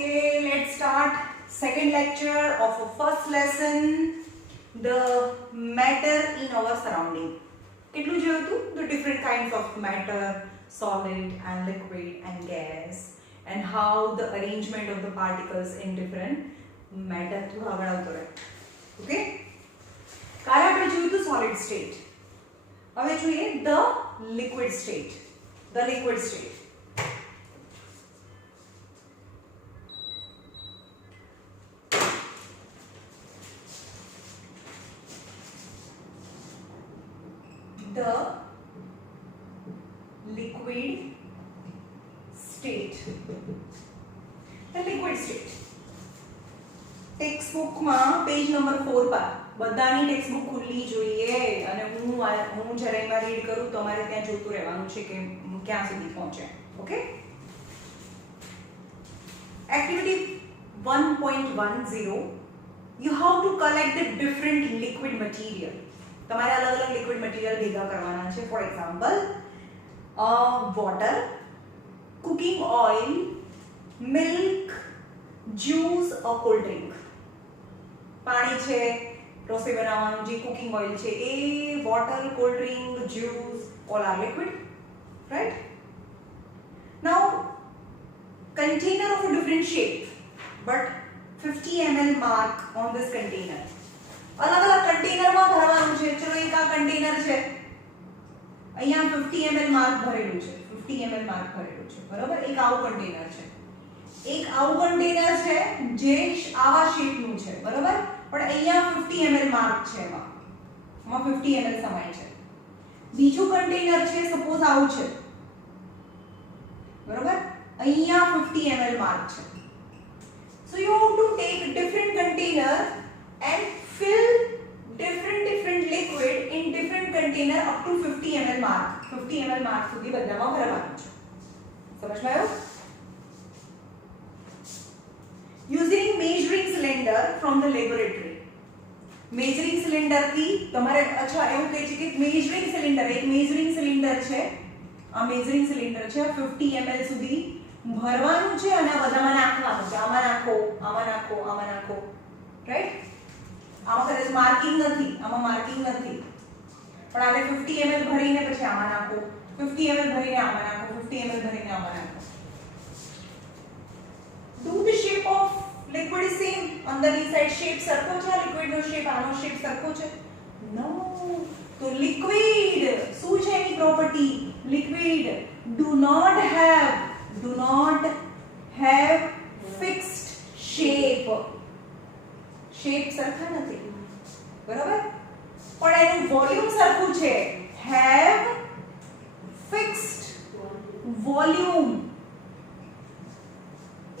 Okay, let's start second lecture of our first lesson, the matter in our surrounding. કેટલું જોયું હતું? The different kinds of matter, solid and liquid and gas, and how the arrangement of the particles in different matter થયું આગળ આવતો રહે. Okay? કાલે આપણે જોયું હતું solid state. હવે જોઈએ the liquid state. The liquid state. The liquid state. The liquid state. Text બુકમાં પેજ નંબર 4 પર બધાની ટેક્સ્ટ બુક ખુલ્લી જોઈએ અને હું જ્યારે એમાં રીડ કરું તમારે ત્યાં જોતું રહેવાનું છે કે ક્યાં સુધી પહોંચે. Okay, activity 1.10 you have to collect the different liquid material. તમારે અલગ અલગ લિક્વિડ મટીરિયલ ભેગા કરવાના છે. For example water, cooking oil, milk, juice or cold drink. પાણી છે રસોઈ બનાવવાનું, જે કુકિંગ ઓઇલ છે એ, water, cold drink, juice all are liquid, right? Now container of a different shape but 50 ml mark on this container. अलग अलग container માં ભરવાનું છે. ચલો એક આ કન્ટેનર છે, અહીંયા 50 ml માર્ક ભરેલું છે, 50 ml માર્ક ભરેલું છે, બરાબર? એક આવું કન્ટેનર છે, એક આવું કન્ટેનર છે જે આવા શેપનું છે, બરાબર? પણ અહીંયા 50 ml માર્ક છે, એમાં 50 ml સમાય છે. બીજું કન્ટેનર છે, સપોઝ આવું છે, બરાબર? અહીંયા 50 ml માર્ક છે. So you have to take different container and fill different liquid in different container up to 50 ml mark. 50 ml mark સુધી બધામાં ભરવાનું છે. સમજમાં આવ્યું? Using measuring cylinder from the laboratory. measuring cylinder થી તમારે અચ્છા એવું કહે છે કે measuring cylinder, એક measuring cylinder છે, આ measuring cylinder છે, 50 ml સુધી ભરવાનું છે અને આ બધામાં નાખવાનું છે. આમાં નાખો, આમાં નાખો, આમાં નાખો, રાઈટ? આમાં કદાચ માર્કિંગ નથી, આમાં માર્કિંગ નથી, પણ આને 50 ml ભરીને પછી આમાં નાખો, 50 ml ભરીને આમાં નાખો, 50 ml ભરીને આમાં નાખો. Do the shape of liquid is same? અંદરની સાઈડ શેપ સરખો છે? લિક્વિડ નો શેપ આનો શેપ સરખો છે? નો. તો લિક્વિડ શું છે એની property? Liquid do not have fixed shape. Shape સરખા નથી, બરાબર? પણ એનું વોલ્યુમ સરખું છે. have fixed volume.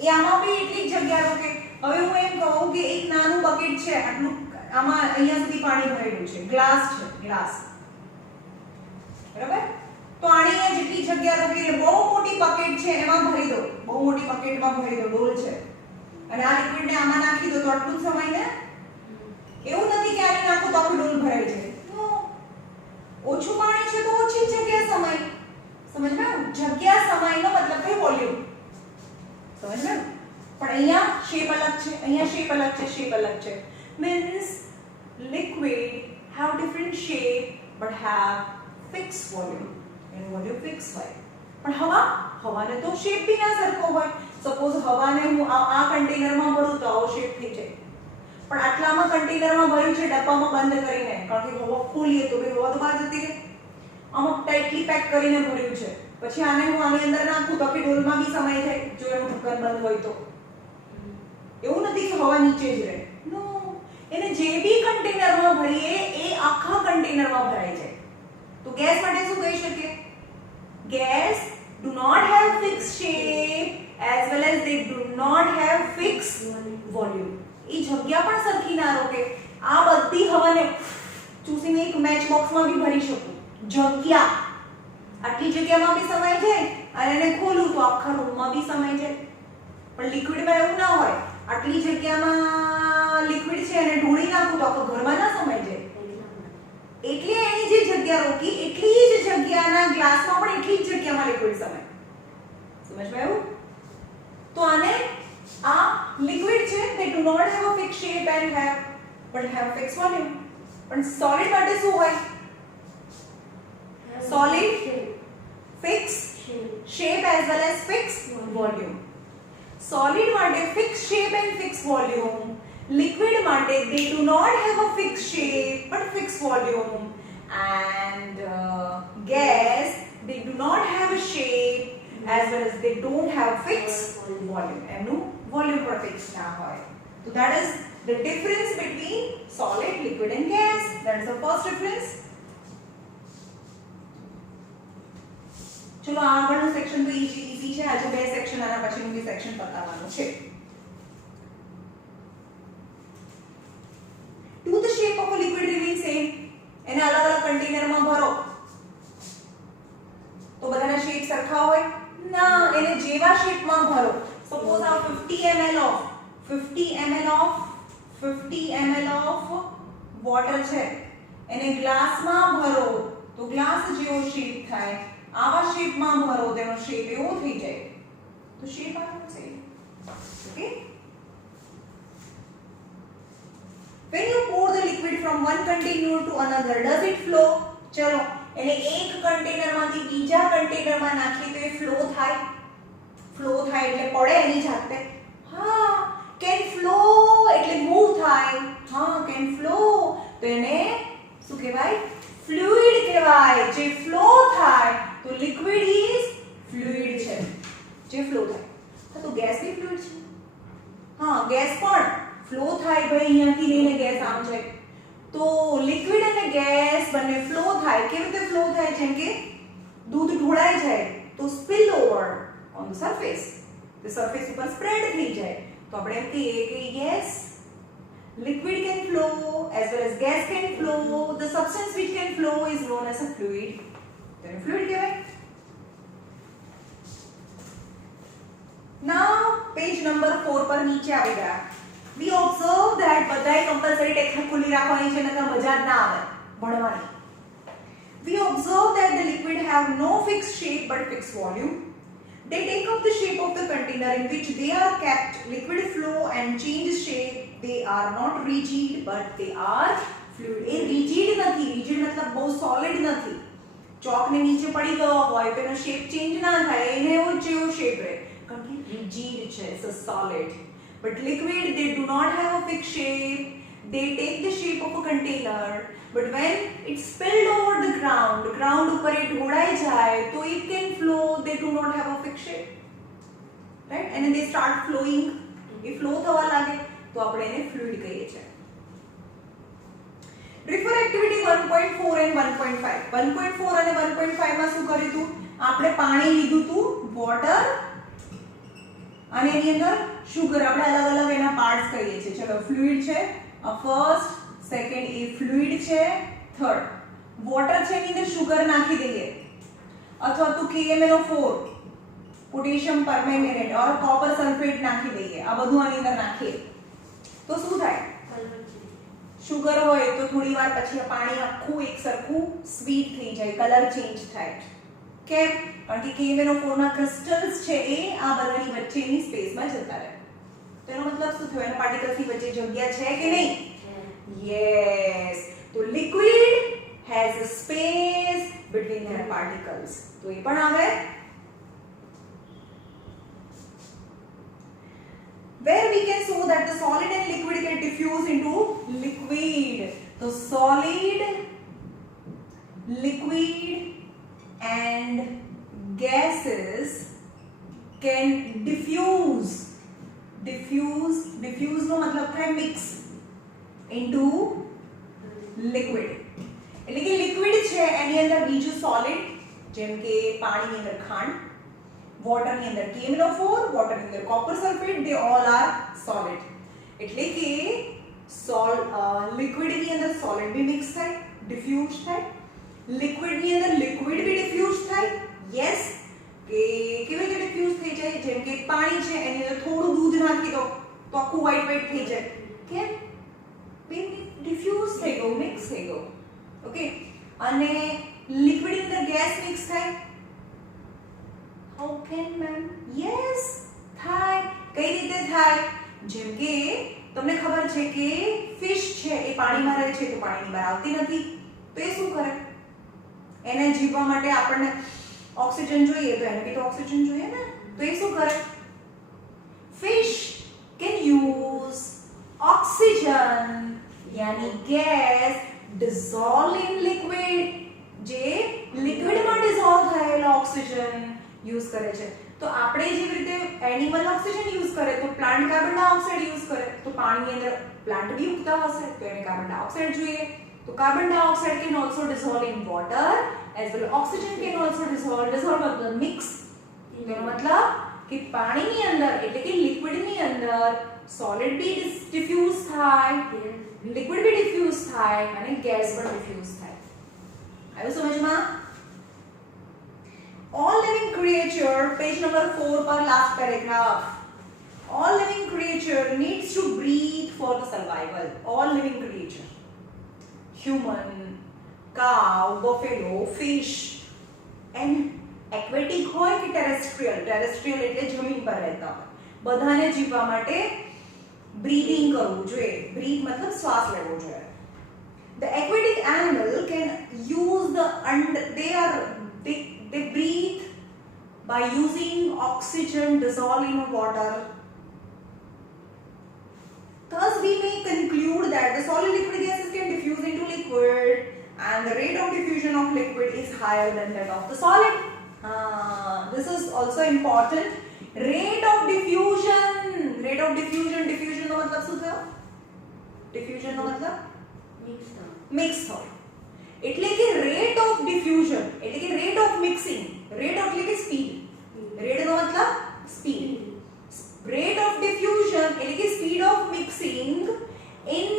એ આમાં બી એટલી જ જગ્યા રોકે. હવે હું એમ કહું કે એક નાનું બકેટ છે, આટલું આમાં અહીંયા સુધી પાણી ભરેલું છે, ગ્લાસ છે, ગ્લાસ, બરાબર? તો આની જેટલી જગ્યા રોકીને બહુ મોટી બકેટ છે એમાં ભરી દો, બહુ મોટી બકેટમાં ભરી દો, ડોલ છે, અને આ લિક્વિડને આમાં નાખી દો તો આટલું જ સમાય ને? એવું નથી કે આને નાખો તો આખું ડોલ ભરાઈ જાય. ઓછું પાણી છે તો ઓછી જગ્યા સમાય. સમજમાં? જગ્યા સમાયનો મતલબ કે વોલ્યુમ. સમજમાં? પણ અહીંયા શેપ અલગ છે, અહીંયા શેપ અલગ છે, શેપ અલગ છે. Means liquid have different shape but have fixed volume. એનું વોલ્યુમ ફિક્સ હોય. પણ હવાને તો શેપ બી ના સરખો હોય. સપોઝ હવાને હું આ કન્ટેનરમાં ભરું તો આવો શેપ થઈ જાય, પણ આટલામાં કન્ટેનરમાં ભર્યું છે ડબ્બામાં બંધ કરીને, કારણ કે હવા ખોલીએ તો બી હવા તો બહાર જતી રહે. આમાં ટાઈટલી પેક કરીને ભર્યું છે, પછી આને હું આની અંદર નાખું તો આખી ડોલમાં બી સમાઈ જાય જો એનું ઢક્કન બંધ હોય તો. એવું નથી કે હવા નીચે જ રહે. નો, એને જે બી કન્ટેનરમાં ભરીએ એ આખા કન્ટેનરમાં ભરાઈ જાય. તો ગેસ માટે શું કહી શકીએ? Gas do not have fixed shape as well as they do not have fixed volume. એ જગ્યા પણ સરખી ના રોકે. આ બધી હવાને ચૂસીને એક મેચ બોક્સમાં બી ભરી શકું. જગ્યા આટલી જગ્યામાં બી સમાઈ જાય અને એને ખોલું તો આખા રૂમમાં બી સમાઈ જાય. પણ લિક્વિડમાં એવું ના હોય. આટલી જગ્યામાં લિક્વિડ છે અને ઢોળી નાખું તો આખા ઘરમાં ના સમાઈ જાય. એટલે એની જે જગ્યા રોકી એટલી જ જગ્યાના ગ્લાસમાં પણ એટલી જ જગ્યામાં લિક્વિડ સમાય. સમજમાં આવ્યું? તો આને આ not have a fixed shape and have fixed volume. પણ સોલિડ માટે શું હોય? Solid, fixed shape as well as fixed volume. Solid માટે fixed shape and fixed volume. Liquid માટે they do not have a fixed shape but fixed volume. And gas, they do not have a shape as well as they don't have fixed volume. એમનું volume પણ fixed ના હોય. So that is the difference between solid, liquid and gas. That is the first difference. ચલો આગળનું section તો easy છે. આજે બે સેક્શન આના પછીનું બી સેક્શન બતાવવાનું છે. Do the shape of a liquid remain same? એને અલગ અલગ કન્ટેનરમાં ભરો તો બધાના શેપ સરખા હોય? ના, એને જેવા શેપમાં ભરો. સપોઝ આ 50 ml of વોટર છે, એને ગ્લાસમાં ભરો તો ગ્લાસ જેવો શેપ થાય. આવા શેપમાં ભરો તેનો શેપ એવો થઈ જાય. તો શેપ આનો છે. Okay. When you pour the liquid from one container to another, does it flow? ચલો એને એક કન્ટેનરમાંથી બીજા કન્ટેનરમાં નાખી તો એ ફ્લો થાય? ફ્લો થાય એટલે પડે એની જાતે? હા. કેન ફ્લો એટલે મૂવ થાય? હા, કેન ફ્લો તો એને શું કહેવાય? ફ્લુઇડ કહેવાય. જે ફ્લો થાય તો લિક્વિડ ઇઝ ફ્લુઇડ છે, જે ફ્લો થાય. હા, તો ગેસ બી ફ્લુઇડ છે. હા, ગેસ પણ ફ્લો થાય. ભાઈ અહીંયાથી લઈને ગેસ આમ જાય તો લિક્વિડ અને ગેસ બંને ફ્લો થાય. કેવી રીતે ફ્લો થાય? જેમ કે દૂધ ઢોળાઈ જાય તો spill over on the surface, તો સરફેસ ઉપર સ્પ્રેડ થઈ જાય. તો આપણે એમ કહીએ કે yes, liquid can flow as well as gas can flow. The substance which can flow is known as a fluid. Then fluid કહેવાય. Now page number 4 પર નીચે આવી ગયા. We observe that બધાય compulsory ટેક્સ્ટબુક ખુલ્લી રાખવાની છે, નકર મજા જ ના આવે ભણવાની. We observe that the liquid have no fixed shape but fixed volume. They take up the shape of the container in which they are kept. Liquid flow and change shape. They are not rigid but they are fluid. A rigid નથી. rigid મતલબ બહુ solid નથી. ચોક ને નીચે પડી ગયો હોય તો એનો શેપ ચેન્જ ના થાય, એને એવો જેવો શેપ રહે, કારણ કે rigid છે, it's a solid. But liquid, they do not have a fixed shape. They take the shape of a container, but when it's spilled over the ground ઉપર એ ઢોળાઈ જાય તો it can flow. They do not have a fixed shape, right? And then they start flowing. A flow થવા લાગે તો આપણે એને fluid કહીએ છીએ. Refer activity 1.4 and 1.5. 1.4 અને 1.5 માં શું કર્યું હતું? આપણે પાણી લીધું હતું, વોટર અને એની અંદર શુગર. આપણે અલગ અલગ એના પાર્ટ્સ કહીએ છીએ. ચલો, ફ્લુઇડ છે ફર્સ્ટ, સેકન્ડ એ ફ્લુઇડ છે, થર્ડ વોટર છે, એની અંદર શુગર નાખી દઈએ અથવા તો KMnO4 પોટેશિયમ પરમેંગનેટ ઓર કોપર સલ્ફેટ નાખી દઈએ. આ બધું આની અંદર નાખીએ તો શું થાય? શુગર હોય તો થોડી વાર પછી આ પાણી આખું એક સરખું સ્વીટ થઈ જાય, કલર ચેન્જ થાય. કેમ? કારણ કે KMnO4 ના ક્રિસ્ટલ્સ છે એ આ બધાની વચ્ચેની સ્પેસમાં જતા રહે. તો એનો મતલબ શું થયો? એના પાર્ટિકલ્સની વચ્ચે જગ્યા છે કે નહીં? યસ. તો liquid has a space between their particles. તો એ પણ આવે. Where we can show that the solid and liquid get diffused into liquid. So solid, liquid and gases can diffuse નો મતલબ થાય mix into liquid. એટલે કે liquid છે એની અંદર બીજું solid, જેમ કે પાણીની અંદર ખાંડ, વોટરની અંદર KMnO4, વોટરની અંદર copper sulphate, they all are solid. એટલે કે લિક્વિડની અંદર solid બી મિક્સ થાય, ડિફ્યુઝ થાય. લિક્વિડની અંદર લિક્વિડ બી ડિફ્યુઝ થાય. યસ. કે કેવી રીતે ડિફ્યુઝ થઈ જાય? જેમ કે પાણી છે એની અંદર થોડું દૂધ નાખી દો તો આખું વ્હાઈટ થઈ જાય. કેમ? ડિફ્યુઝ થઈ ગયું, મિક્સ થઈ ગયું. ઓકે. અને લિક્વિડની અંદર ગેસ મિક્સ થાય. How can ma'am? યસ, થાય. કઈ રીતે થાય? જેમ કે તમને ખબર છે કે ફિશ છે એ પાણીમાં રહે છે તો પાણીની બહાર આવતી નથી, તો એ શું કરે? એને જીવવા માટે આપણને ઓક્સિજન જોઈએ, તો એને બી તો ઓક્સિજન જોઈએ ને, તો એ શું કરે? ફિશ કેન યુઝ ઓક્સિજન યાની ગેસ dissolve in liquid, જે લિક્વિડમાં ડિસોલ્વ થયેલો ઓક્સિજન યુઝ કરે છે. તો આપણે જેવી રીતે એનિમલ ઓક્સિજન યુઝ કરે તો પ્લાન્ટ કાર્બન ડાયોક્સાઇડ યુઝ કરે, તો પાણીની અંદર પ્લાન્ટ બી ઉગતા હશે તો એને કાર્બન ડાયોક્સાઇડ જોઈએ, તો carbon dioxide can also dissolve in water as well oxygen can also dissolve મતલબ મિક્સ. એનો મતલબ કે પાણીની અંદર એટલે કે લિક્વિડની અંદર સોલિડ બી ડિફ્યુઝ થાય, લિક્વિડ બી ડિફ્યુઝ થાય અને ગેસ પણ ડિફ્યુઝ થાય. આવ્યું સમજમાં? All living creature, page number 4 પર last paragraph. All living creature needs to breathe for the survival. All living creature. Human, cow, buffalo, fish, and aquatic હોય કે terrestrial. Terrestrial એટલે જમીન પર રહેતા હોય. બધાને જીવવા માટે breathing કરવું જોઈએ. breathe મતલબ શ્વાસ લેવો જોઈએ. The aquatic animal can use they breathe by using oxygen dissolved in water. Thus we may conclude that the solid liquid gases can diffuse into liquid and the rate of diffusion of liquid is higher than that of the solid. This is also important. Rate of diffusion નો મતલબ શું થયો? diffusion નો મતલબ mix થવું. એટલે કે rate of diffusion એટલે કે rate of mixing, rate એટલે કે સ્પીડ, રેટ નો મતલબ સ્પીડ, રેટ ઓફ ડિફ્યુઝન એટલે કે speed of mixing in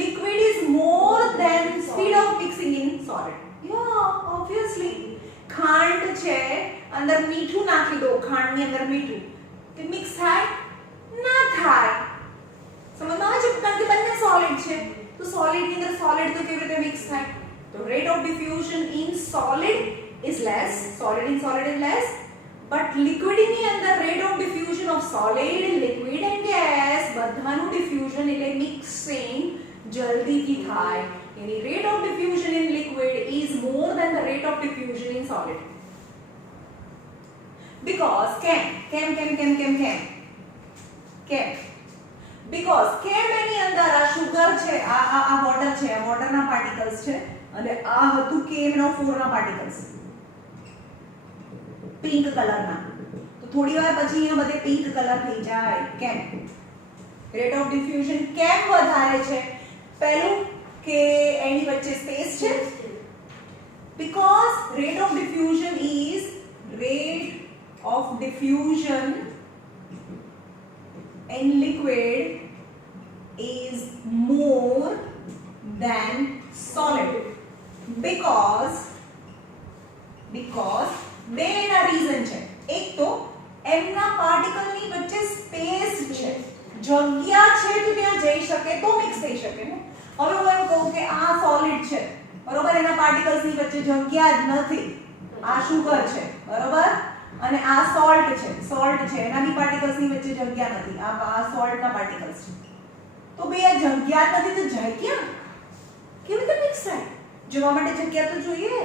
liquid is more than speed of mixing in solid. યા ઓબ્વિયસલી ખાંડ છે, અંદર મીઠું નાખી દો, ખાંડની અંદર મીઠું, તે મિક્સ થાય ના થાય? સમજમાં આવે છે? કારણ કે બંને સોલિડ છે, તો સોલિડની અંદર સોલિડ તો કેવી રીતે મિક્સ થાય? The rate of diffusion in solid is less, solid in solid is less, but liquid ની અંદર rate of diffusion of solid, liquid and gas બધાનું diffusion એટલે mixing જલ્દીથી થાય. એની rate of diffusion in liquid is more than the rate of diffusion in solid. Because because એની અંદર આ sugar છે, આ વોટર છે, આ વોટરના પાર્ટિકલ્સ છે અને આ હતું KMnO4 ના પાર્ટિકલ્સ પિંક કલરના. તો થોડી વાર પછી અહીંયા બધે પિંક કલર થઈ જાય. કેમ? રેટ ઓફ ડિફ્યુઝન કેમ વધારે છે? પહેલું કે એની વચ્ચે સ્પેસ છે. because rate of diffusion in liquid is more than solid. because બે એના રીઝન છે. એક તો એમના પાર્ટિકલની વચ્ચે સ્પેસ છે, જગ્યા છે, તો ત્યાં જઈ શકે તો મિક્સ થઈ શકે ને. હવે હું એમ કહું કે આ સોલિડ છે બરોબર, એના પાર્ટિકલ્સની વચ્ચે જગ્યા જ નથી, આ સુગર છે બરોબર, અને આ સોલ્ટ છે એના બી પાર્ટિકલ્સની વચ્ચે જગ્યા નથી, આ સોલ્ટના પાર્ટિકલ્સ છે, તો બે આ જગ્યા જ નથી તો જાય ક્યાં? કેવી રીતે મિક્સ થાય? જવા માટે જગ્યા તો જોઈએ,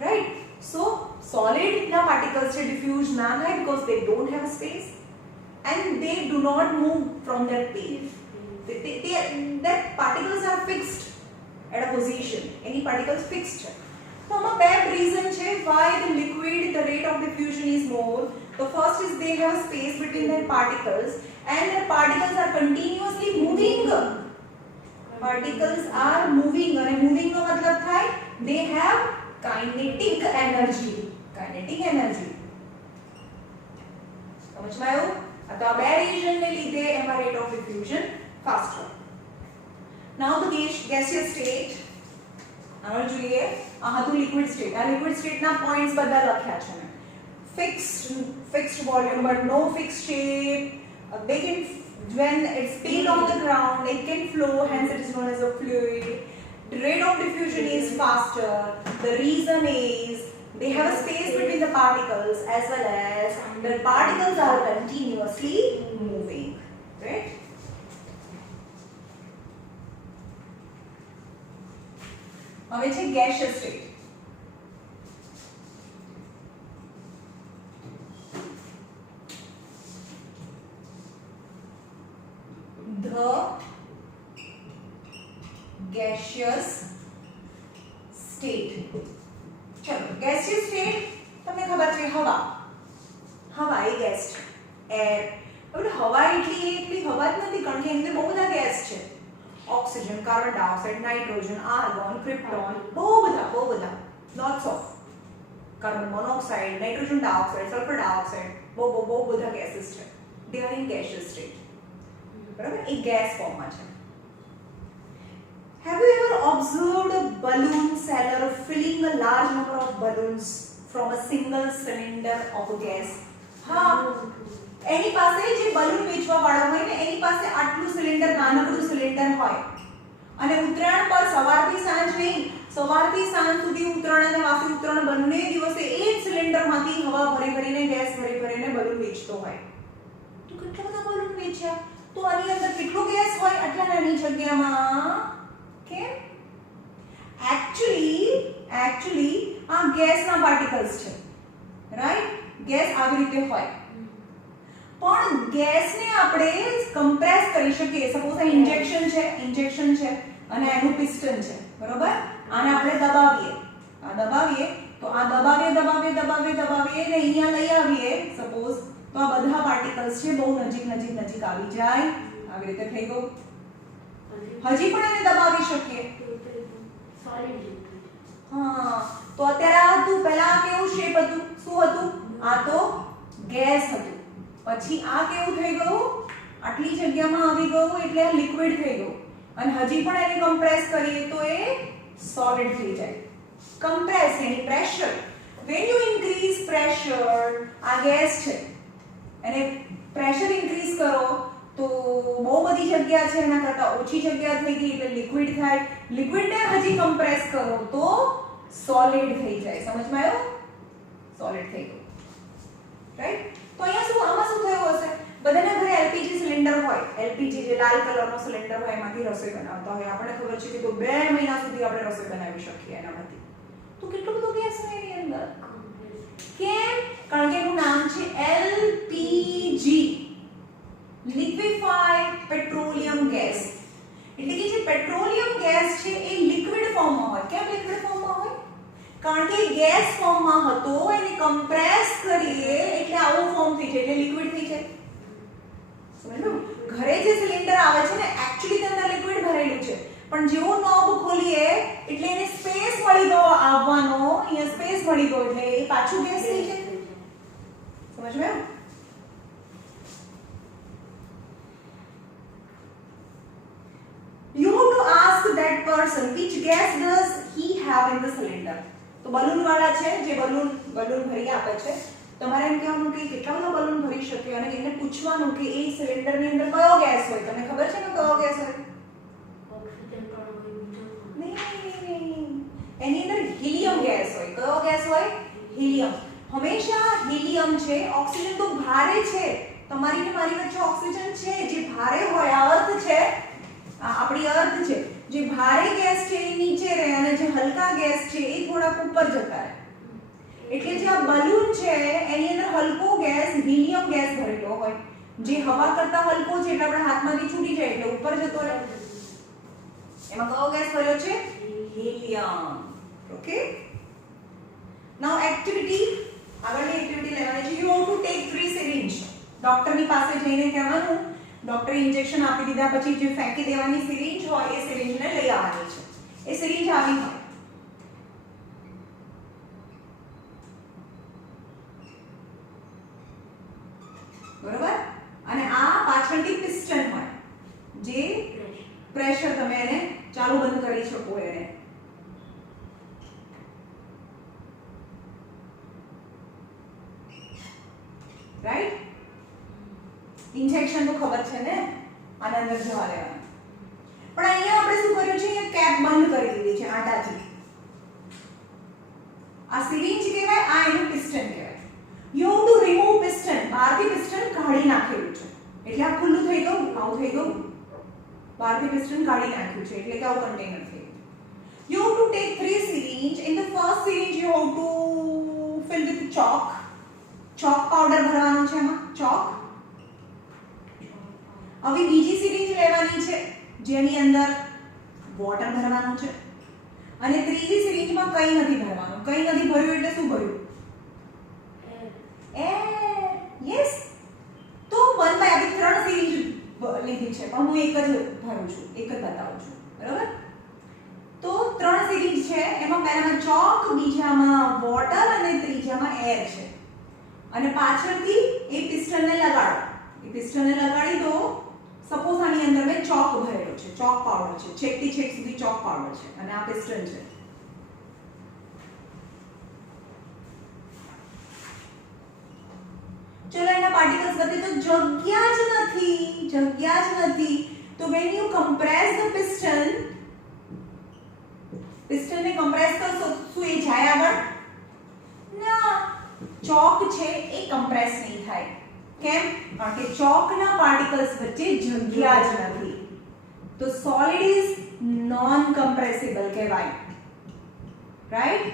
રાઈટ? સો સોલિડ ના પાર્ટિકલ્સ છે ડિફ્યુઝ ના થાય because they don't have space and they do not move from their place. Their particles are fixed at a position. Any particles fixed છે. તો આમાં બે રીઝન છે why the liquid the rate of diffusion is more. The first is they have space between their particles and their particles are continuously moving. Particles are moving અને moving નો મતલબ થાય they have kinetic energy. સમજમાં આવ્યું? તો આ બે reason ને લીધે એમાં રેટ ઓફ ડિફ્યુઝન ફાસ્ટ હોય. Now the gaseous state હવે જોઈએ. આ હતું લિક્વિડ સ્ટેટ. આ લિક્વિડ સ્ટેટના પોઈન્ટ્સ બધા લખ્યા છે મેં. fixed volume but no fixed shape. They can, when it's spilled on the ground, it can flow, hence it is known as a fluid. The rate of diffusion is faster. The reason is they have a space between the particles as well as the particles are continuously moving, right? હવે છે gaseous state. The gaseous state. ચલો gaseous state તમને ખબર છે હવા એ gas છે air. હવે હવા એટલી હવા જ નથી કારણ કે એની અંદર બહુ બધા ગેસ છે. Oxygen, carbon dioxide, nitrogen, argon, krypton, બહુ બધા lots of carbon monoxide, nitrogen dioxide, sulphur dioxide, બહુ બધા ગેસીસ છે. They are in gaseous state. બરાબર, એ ગેસ ફોર્મમાં છે. Have you ever observed a balloon seller filling a large number of balloons from a single cylinder of a gas? હા, એની પાસે જે balloon વેચવા વાળો હોય ને એની પાસે આટલું સિલિન્ડર, નાનકડું સિલિન્ડર હોય અને ઉત્તરાયણ પર સવારથી સાંજ સુધી ઉત્તરાયણ અને વાસી ઉત્તરાયણ બંને દિવસે એ જ સિલિન્ડરમાંથી હવા ભરીને ગેસ ભરીને બલૂન વેચતો હોય. તો કેટલા બધા બલૂન વેચ્યા, તો આની અંદર કેટલો ગેસ હોય આટલા નાની જગ્યામાં? કેમ? એકચ્યુઅલી આ ગેસના પાર્ટિકલ્સ છે, રાઈટ? ગેસ આવી રીતે હોય પણ ગેસને આપણે કમ્પ્રેસ કરી શકીએ. સપોઝ આ ઇન્જેક્શન છે અને એનું પિસ્ટન છે, બરોબર? આને આપણે દબાવીએ તો આ દબાવીએ ને અહીંયા લઈ આવીએ સપોઝ, તો આ બધા પાર્ટિકલ્સ છે બહુ નજીક આવી જાય. આવી રીતે થઈ ગયું. હજી પણ એને દબાવી શકીએ. હા, તો અત્યારે આ હતું, પહેલા આ કેવું શેપ હતું? શું હતું? આ તો ગેસ હતું. પછી આ કેવું થઈ ગયું? આટલી જગ્યામાં આવી ગયું એટલે આ લિક્વિડ થઈ ગયું. અને હજી પણ એને કમ્પ્રેસ કરીએ તો એ સોલિડ થઈ જાય. Compress any pressure. when you increase pressure, આ ગેસ છે અને પ્રેશર ઇન્ક્રીઝ કરો તો બહુ બધી જગ્યા છે એના કરતા ઓછી જગ્યા થઈ ગઈ એટલે લિક્વિડ થાય. લિક્વિડને હજી કમ્પ્રેસ કરો તો સોલિડ થઈ જાય. સમજમાં આવ્યું? સોલિડ થઈ ગયું, રાઈટ? તો અહીંયા આમાં શું થયું હશે? બધાના ઘરે એલપીજી સિલિન્ડર હોય. એલપીજી જે લાલ કલરનો સિલિન્ડર હોય એમાંથી રસોઈ બનાવતા હોય. આપણને ખબર છે કે તો 2 મહિના સુધી આપણે રસોઈ બનાવી શકીએ એનામાંથી. તો કેટલો બધો ગેસ હોય એની અંદર? કેમ? કારણ કે એનું નામ છે એલપીજી, લિક્વિફાઈડ પેટ્રોલિયમ ગેસ. એટલે કે જે પેટ્રોલિયમ ગેસ છે એ લિક્વિડ ફોર્મમાં હોય. કેમ લિક્વિડ ફોર્મમાં હોય? કારણ કે ગેસ ફોર્મમાં હતો, એને કમ્પ્રેસ કરીએ એટલે આવું ફોર્મ થઈ જાય, એટલે લિક્વિડ થઈ જાય. સમજ્યું? ઘરે જે સિલિન્ડર આવે છે ને એક્ચ્યુઅલી તેની અંદર લિક્વિડ ભરેલું છે, પણ જેવો નોબ ખોલીએ એટલે એને સ્પેસ મળી ગયો આવવાનો, અહીંયા સ્પેસ મળી ગયો એટલે એ પાછું ગેસ થઈ જાય. સમજ્યું? You have to ask that person which gas does he have in the cylinder. તો બલૂન વાળા છે જે બલૂન ભરી આપે છે, તમારે એમ કહેવાનું કે કેટલા બધા બલૂન ભરી શકે અને એને પૂછવાનું કે એ સિલિન્ડર ની અંદર કયો ગેસ હોય. તમને ખબર છે કે કયો ગેસ હોય? ઓક્સિજન પણ હોય. નહીં, એની અંદર હિલિયમ ગેસ હોય. કયો ગેસ હોય? હિલિયમ. હંમેશા હિલિયમ છે. ઓક્સિજન તો ભારે છે, તમારી ને મારી વચ્ચે ઓક્સિજન છે જે ભારે હોય. આ અર્થ છે, આપણી અર્થ છે. જે ભારે ગેસ છે એ નીચે રહે અને જે હલકા ગેસ છે એ થોડાક ઉપર જતા રહે. એટલે જે આ બલૂન છે એની અંદર હલકો ગેસ હિલિયમ ગેસ ભરેલો હોય, જે હવા કરતા હલકો છે એટલે આપણા હાથમાંથી છૂટી જાય એટલે ઉપર જતો રહે. એમાં કયો ગેસ ભર્યો છે? હિલિયમ. ઓકે, નાઉ એક્ટિવિટી. આગળની એક્ટિવિટી લેવાની છે. You have to take 3 syringe. ડોક્ટરની પાસે જઈને કહેવાનું, ડોક્ટરે ઇન્જેક્શન આપી દીધા પછી જે ફેંકી દેવાની સિરિંજ હોય એ સિરિંજને લઈ આવવાની છે. એ સિરિંજ આવી હોય. બરોબર? અને આ પાછળથી પિસ્ટન હોય જે પ્રેશર તમે એને ચાલુ બંધ કરી શકો એને. રાઈટ? ઇન્જેક્શન તો ખબર છે ને, આના અંદર જવા દેવાનું. પણ અહીંયા આપણે શું કર્યું છે? અહીંયા કેપ બંધ કરી દીધી છે આટાથી. આ સિરિંજ કહેવાય, આ એનું પિસ્ટન કહેવાય. You have to remove piston. બહારથી પિસ્ટન કાઢી નાખેલું છે એટલે આ ખુલ્લું થઈ ગયું, આવું થઈ ગયું. બહારથી પિસ્ટન કાઢી નાખ્યું છે એટલે કે આવું કન્ટેનર થઈ ગયું. You have to take 3 syringe. In the first syringe you have to fill with chalk. Chalk powder ભરવાનો છે એમાં chalk. હવે બીજી syringe લેવાની છે જેની અંદર વોટર ભરવાનું છે અને ત્રીજી syringe માં કંઈ નથી ભરવાનું. કંઈ નથી ભર્યું એટલે શું ભર્યું? એર. યસ. તો 1/3 syringe લીધી છે પણ હું એક જ ભરું છું, એક જ બતાવું છું, બરાબર? તો 3 સિરીંજ છે એમાં પહેલામાં ચોક, બીજામાં વોટર અને ત્રીજામાં એર છે અને પાછળથી એ પિસ્ટનને લગાડો. એ પિસ્ટનને લગાડી દો. સપોઝ આની અંદર મેં ચોક ભરેલો છે, ચોક પાવડર છે, છેકથી છેક સુધી ચોક પાવડર છે અને આ પિસ્ટન છે. ચલો એના પાર્ટિકલ્સ વચ્ચે તો જગ્યા જ નથી. તો when you compress the piston ને કમ્પ્રેસ કરશો શું એ જાય આગળ? ના, ચોક છે એ કમ્પ્રેસ નહીં થાય. કેમ? કારણ કે ચોકના પાર્ટિકલ્સ વચ્ચે જગ્યા જ નથી. તો સોલિડ ઇઝ નોન કમ્પ્રેસિબલ કહેવાય, રાઈટ?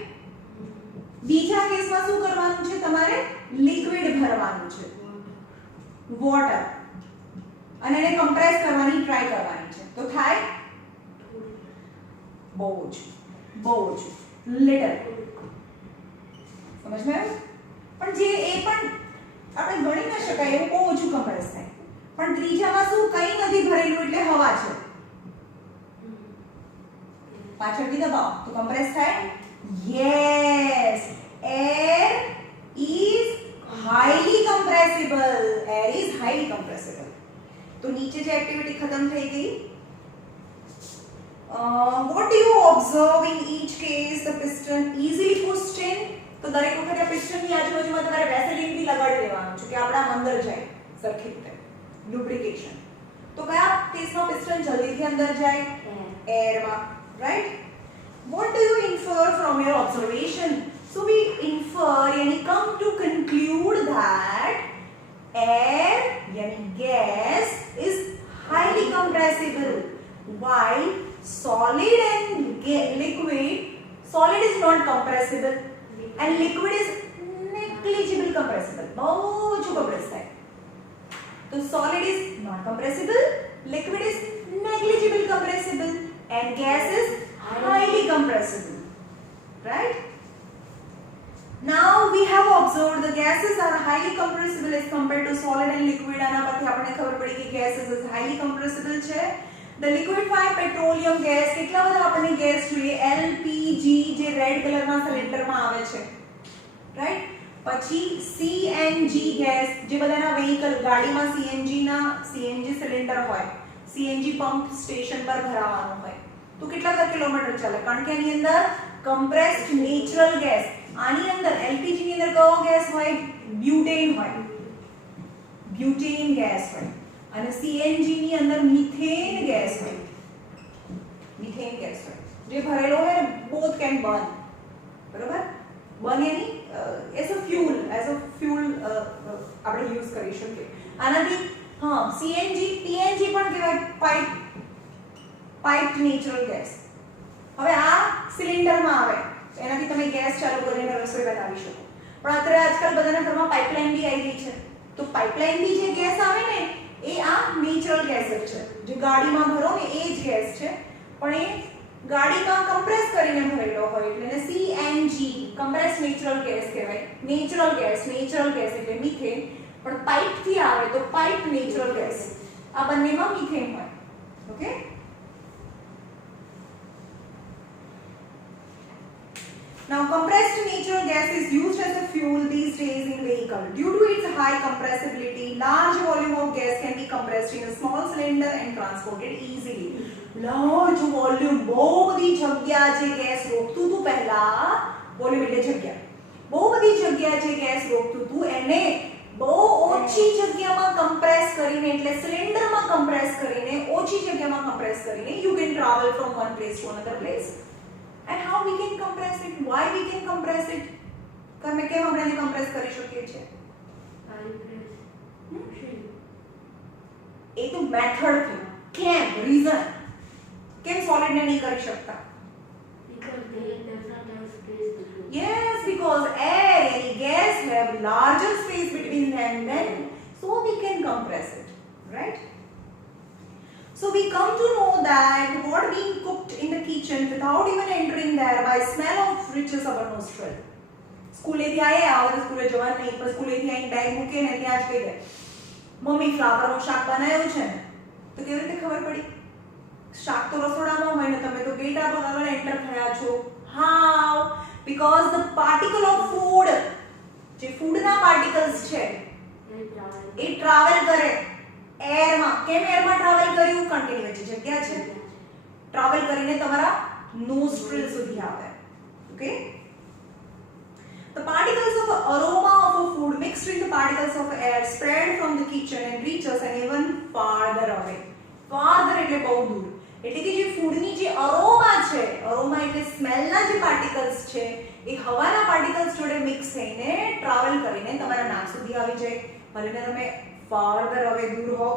બીજા કેસમાં શું કરવાનું છે તમારે? લિક્વિડ ભરવાનું છે, વોટર, અને એને કમ્પ્રેસ કરવાની ટ્રાય કરવાની છે. તો થાય બહુ ઓછું, લિટલ. સમજ માં આવ્યું? પણ જે એ પણ આપણે ગણી ન શકાય એવું બહુ ઓછું કમ્પ્રેસ થાય. પણ ત્રીજામાં શું? કંઈ નથી ભરેલું એટલે હવા છે. પાછળથી દબાવો તો કમ્પ્રેસ થાય. Yes, air is highly compressible. તો નીચે જે એક્ટિવિટી ખતમ થઈ ગઈ. What do you observe in each case? The piston easily pushed in. તો દરેક વખતે પિસ્ટન ની આજુબાજુમાં તમારે વેસેલિન બી લગાડી દેવાનું છે કે આપણા અંદર જાય સરખી રીતે, લ્યુબ્રિકેશન. તો કયા કેસમાં પિસ્ટન જલ્દીથી અંદર જાય? એરમાં, right? What do you infer from your observation? So we infer yani come to conclude that air yani gas is highly compressible while solid and liquid, solid is not compressible and liquid is negligible compressible. बहुत compress है. तो solid is not compressible, liquid is negligible compressible and gas is highly compressible, right? Now we have observed the gases are highly compressible as compared to solid and liquid. આના પરથી આપણે ખબર પડી કે gases is highly compressible છે. The liquefied petroleum gas, કેટલા બધા આપણને ગેસ જોઈએ? LPG જે રેડ કલરના સિલિન્ડરમાં આવે છે, રાઈટ? પછી CNG ગેસ જે બધાના વ્હીકલ ગાડીમાં CNG સિલિન્ડર હોય, CNG પંપ સ્ટેશન પર ભરાવાનું હોય તો કેટલા બધા કિલોમીટર ચાલે? કારણ કે આની અંદર કમ્પ્રેસ્ડ નેચરલ ગેસ, આની અંદર LPG ની અંદર કયો ગેસ હોય? બ્યુટેન હોય, બ્યુટેન ગેસ હોય. અને CNG ની અંદર મિથેન ગેસ હોય, જે ભરેલો હોય ને both can burn, બરોબર? burn यानी as a fuel આપણે યુઝ કરી શકીએ. આનાથી હા CNG PNG પણ કહેવાય, પાઇપ્ડ નેચરલ ગેસ. હવે આ સિલિન્ડરમાં આવે એનાથી તમે ગેસ ચાલુ કરીને રસોઈ બનાવી શકો. પણ અત્યારે આજકાલ બધાના ઘરમાં પાઇપલાઇન બી આવી ગઈ છે. તો પાઇપલાઇનથી જે ગેસ આવે ને એ આ નેચરલ ગેસ જ છે. જે ગાડીમાં ભરો ને એ જ ગેસ છે, પણ એ ગાડીમાં કમ્પ્રેસ કરીને ભરેલો હોય એટલે એને CNG કમ્પ્રેસ નેચરલ ગેસ કહેવાય. નેચરલ ગેસ એટલે મિથેન, પણ પાઇપથી આવે તો પાઇપ નેચરલ ગેસ. આ બંનેમાં મિથેન હોય. Okay? Now compressed natural gas is used as a fuel these days in vehicle. Due to its high compressibility, large volume of gas can be compressed in a small cylinder and transported easily. Large volume, બહુ બધી જગ્યા જે gas રોકતું હતું પહેલા, volume એટલે જગ્યા, બહુ બધી જગ્યા જે ગેસ રોકતું હતું એને બહુ ઓછી જગ્યામાં કમ્પ્રેસ કરીને, એટલે સિલિન્ડરમાં કમ્પ્રેસ કરીને, ઓછી જગ્યામાં કમ્પ્રેસ કરીને you can travel from one place to another place. And how we can compress it? Why we can compress it? કેમ આપણે એને કમ્પ્રેસ કરી શકીએ છીએ? એ તો મેથડ થી. કેમ? રીઝન. કેમ સોલિડ ને નહીં કરી શકતા? and then so we can compress it, right? So we come to know that what being cooked in the kitchen without even entering there by smell of reaches our nostril. સ્કૂલેથી આયા હવે સ્કૂલે જવાનું નહીં પણ સ્કૂલેથી આઈને બેગ મૂકે ને ત્યાં જ કહી દે મમ્મી ફ્લાવરનું શાક બનાવ્યું છે ને તો કેવી રીતે ખબર પડી શાક તો રસોડામાં હોય ને તમે તો ગેટ આગળ એન્ટર થયા છો how because the particle of food જે ફૂડના પાર્ટિકલ્સ છે એ ટ્રાવેલ કરે એરમાં કેમ એરમાં ટ્રાવેલ કર્યું કારણ કે એની વચ્ચે જગ્યા છે ટ્રાવેલ કરીને તમારા નોસ્ટ્રિલ સુધી આવે okay The particles of aroma of a food mixed with the particles of air spread from the kitchen and reaches and even farther away. Farther એટલે બહુ દૂર. એટલે કે જે ફૂડની જે અરોમા છે, અરોમા એટલે સ્મેલના જે પાર્ટિકલ્સ છે, એ હવાના પાર્ટિકલ્સ જોડે મિક્સ થઈને ટ્રાવેલ કરીને તમારા નાક સુધી આવી જાય. ભલે ને તમે farther away દૂર હો.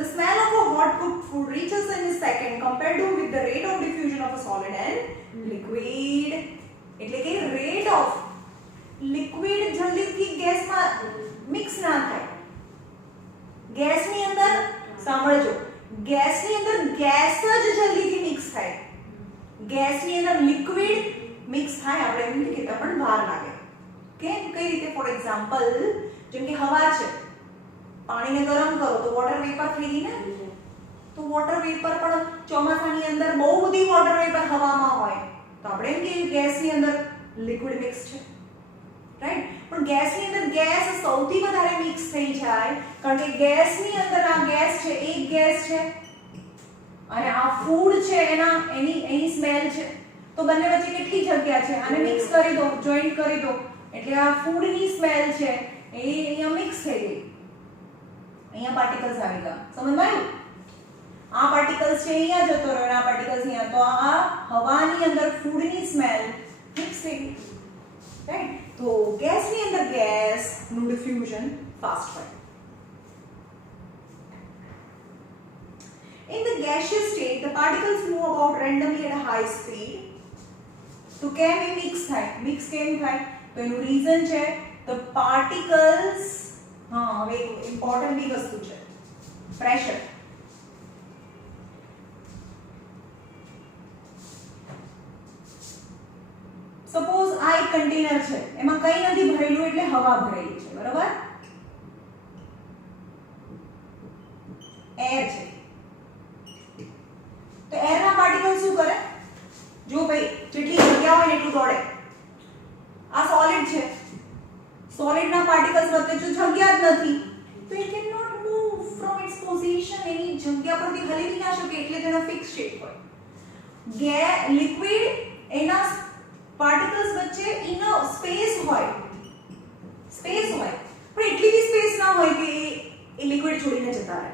The smell of a hot cooked food reaches in a second compared to with the rate of diffusion of a solid and liquid. એટલે કે રેટ ઓફ લિક્વિડ જલ્દીથી ગેસમાં મિક્સ ના થાય ગેસની અંદર સાંભળજો ગેસની અંદર ગેસ જ જલ્દીથી મિક્સ થાય ગેસની અંદર લિક્વિડ મિક્સ થાય આપણે એમ નથી કહેતા પણ વાર લાગે કેમ કઈ રીતે ફોર એક્ઝામ્પલ જેમ કે હવા છે પાણીને ગરમ કરો તો વોટર વેપર થઈ ગઈ ને તો વોટર વેપર પણ ચોમાસાની અંદર બહુ બધી વોટર વેપર હવામાં હોય તો આપણે એમ કે ગેસની અંદર લિક્વિડ મિક્સ છે રાઈટ પણ ગેસની અંદર ગેસ સૌથી વધારે મિક્સ થઈ જાય કારણ કે ગેસની અંદર આ ગેસ છે એક ગેસ છે અને આ ફૂડ છે એની સ્મેલ છે તો બંને વચ્ચે કેટલી જગ્યા છે આને મિક્સ કરી દો જોઈન્ટ કરી દો એટલે આ ફૂડની સ્મેલ છે એ અહીંયા મિક્સ થઈ ગઈ અહીંયા પાર્ટિકલ્સ આવી ગયા સમજમાં આવ્યું આ પાર્ટિકલ્સ છે અહીંયા જતો રહ્યો અને આ પાર્ટિકલ્સ અહીંયા તો આ હવાની અંદર ફૂડની સ્મેલ મિક્સ થઈ ગઈ રાઈટ તો ગેસની અંદર ગેસ નું ડિફ્યુઝન ફાસ્ટ હોય in the gaseous state the particles move about randomly at a high speed તો કેમ એ મિક્સ થાય મિક્સ કેમ થાય તો એનું રીઝન છે the particles હા હવે એક ઇમ્પોર્ટન્ટ બી વસ્તુ છે પ્રેશર સપોઝ આ એક કન્ટેનર છે એમાં કંઈ નથી ભરેલું એટલે હવા ભરેલી છે બરાબર એર છે તો એરના પાર્ટિકલ શું કરે જો ભાઈ જેટલી જગ્યા હોય એટલું દોડે આ સોલિડ છે સોલિડના પાર્ટિકલ્સ વચ્ચે જો જગ્યા જ નથી તો it cannot move from its position એની જગ્યા પરથી હલી ના શકે એટલે તેનો ફિક્સ શેપ હોય લિક્વિડ એના પાર્ટિકલ્સ વચ્ચે ઇનફ સ્પેસ હોય પણ એટલી બી સ્પેસ ના હોય કે એ લિક્વિડ છોડીને જતા રહે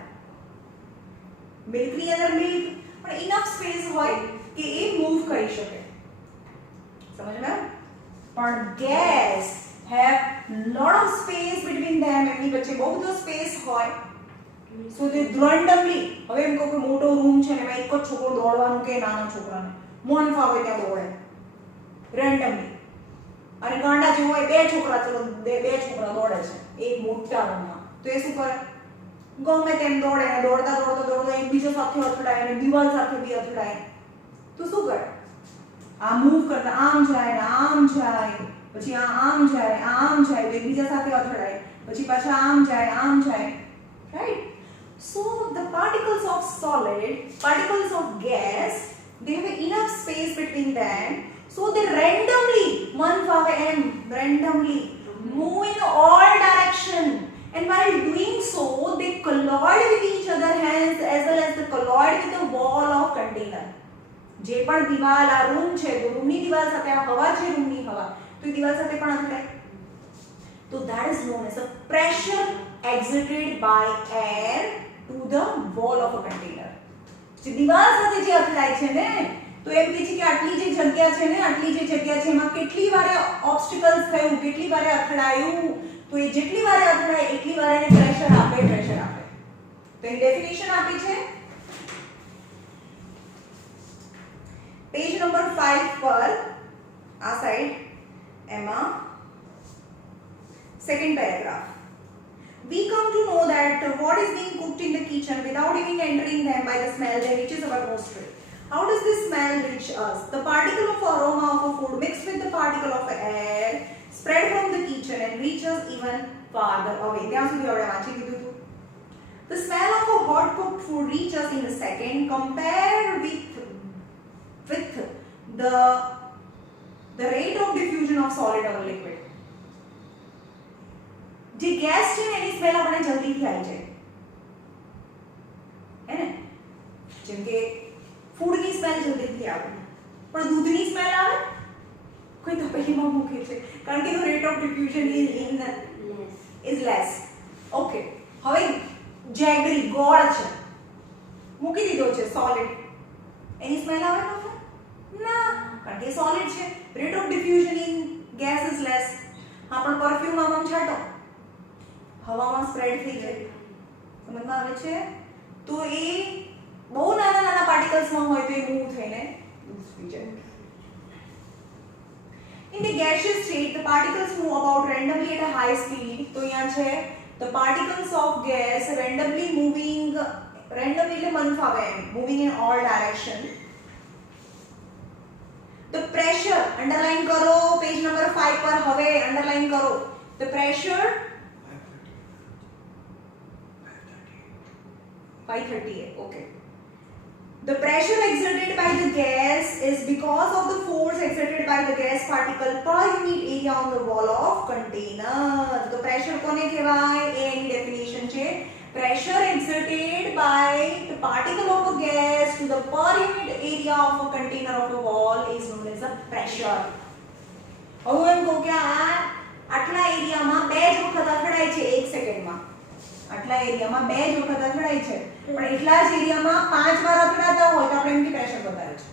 મિલ્કની અંદર મિલ્ક પણ ઇનફ સ્પેસ હોય કે એ મૂવ કરી શકે સમજમાં પણ gas have lot of space between them એમની વચ્ચે બહુ બધો સ્પેસ હોય સો તે રેન્ડમલી હવે એમ કહું કે મોટો રૂમ છે ને એમાં એક જ છોકરો દોડવાનું કે નાના છોકરાને મન ફાવે ત્યાં દોડે રેન્ડમલી અને ગાંડા જે હોય બે છોકરા દોડે છે એક મોટા રૂમમાં તો એ શું કરે ગમે તેમ દોડે ને દોડતા એકબીજા સાથે અથડાય અને દિવાલ સાથે બી અથડાય તો શું કરે આ મૂવ કરતા આમ જાય ને આમ જાય પછી આમ જાય તો એકબીજા સાથે અથડાય પછી પાછા આમ જાય right so the particles of solid particles of gas they have enough space between them so they randomly move in all direction and while doing so they collide with each other hence as well as they collide with the wall of container જે પણ દિવાલ આ room છે તો રૂમની દિવાલ સાથે આ હવા છે રૂમની હવા તો એ દિવાલ સાથે પણ અથડાય તો that is known as a pressure exerted by air to the wall of a container જે દિવાલ સાથે જે અથડાય છે ને તો એમ કે છે કે આટલી જે જગ્યા છે એમાં કેટલી વારે ઓબ્સ્ટિકલ્સ થયું કેટલી વારે અથડાયું તો એ જેટલી વારે અથડાય એટલી વારે એને પ્રેશર આપે તો એની ડેફિનેશન આપી છે પેજ નંબર 5 પર આ સાઈડ એમાં Second paragraph. We come to know that what is being cooked in the kitchen without even entering them by the smell, they reaches our nostril. How does this smell reach us? The particle of aroma of a food mixed with the particle of air spread from the kitchen and reaches even farther away. ત્યાં સુધી આપણે વાંચી લીધું હતું. The smell of a hot cooked food reaches in a second. Compare with the rate of diffusion of solid or liquid. જે gas છે ને એની smell આપણે જલ્દીથી આવી જાય હે ને, જેમ કે ફૂડની સ્મેલ જલ્દીથી આવે, પણ દૂધની સ્મેલ આવે કોઈ તપેલીમાં મૂકે છે કારણ કે rate of diffusion is less. Okay, હવે જેગરી ગોળ છે મૂકી દીધો છે સોલિડ, એની સ્મેલ આવે ના, કારણ કે સોલિડ છે. Rate of diffusion in gas is less. હા, પણ પરફ્યુમ આમ છાંટો હવામાં સ્પ્રેડ થઈ જાય, સમજમાં આવે છે? તો એ બહુ નાના નાના પાર્ટિકલ્સમાં હોય તો એ મૂવ થઈને થઈ જાય. In the gaseous state, the particles move about randomly at a high speed. તો અહીંયા છે the particles of gas randomly એટલે મન ફાવે moving in all direction. The pressure underline કરો પેજ નંબર 5 પર. હવે underline કરો the pressure 538. Okay. The pressure exerted by the gas is because of the force exerted by the gas particle per unit area on the wall of container. The pressure કોને કહેવાય? એની definition છે pressure exerted by the particle of a gas to the per unit area of a container of a wall is known as a pressure. હવે એમ કહું કે આટલા એરિયામાં બે જ વખત અથડાય છે 1 સેકન્ડમાં. આટલા એરિયામાં બે જ વખત અથડાય છે, પણ એટલા જ એરિયામાં 5 વાર અથડાતા હોય તો આપણે એમ કે પ્રેશર વધારે છે.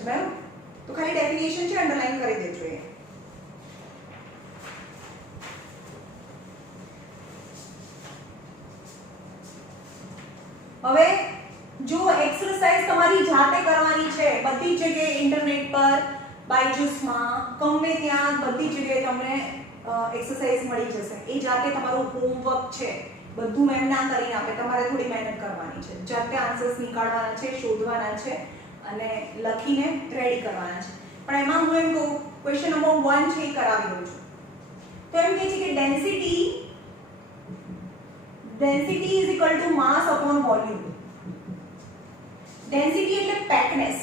સમજ્યું? તો ખાલી ડેફિનેશન છે, અંડરલાઈન કરી દેજો. એ હવે જો એક્સરસાઇઝ તમારી જાતે કરવાની છે, બધી જગ્યાએ ઇન્ટરનેટ પર, બાયજુસમાં, ગમે ત્યાં બધી જગ્યાએ તમને એક્સરસાઇઝ મળી જશે. એ જાતે તમારું હોમવર્ક છે બધું મેમ ના કરીને આપે, તમારે થોડી મહેનત કરવાની છે, જાતે આન્સર્સ નીકાળવાના છે, શોધવાના છે અને લખીને રેડી કરવાના છે. પણ એમાં હું એમ કહું ક્વેશ્ચન નંબર 1 છે એ કરાવી દઉં છું. તો એમ કહે છે કે density is equal to mass upon volume. Density એટલે પેકનેસ.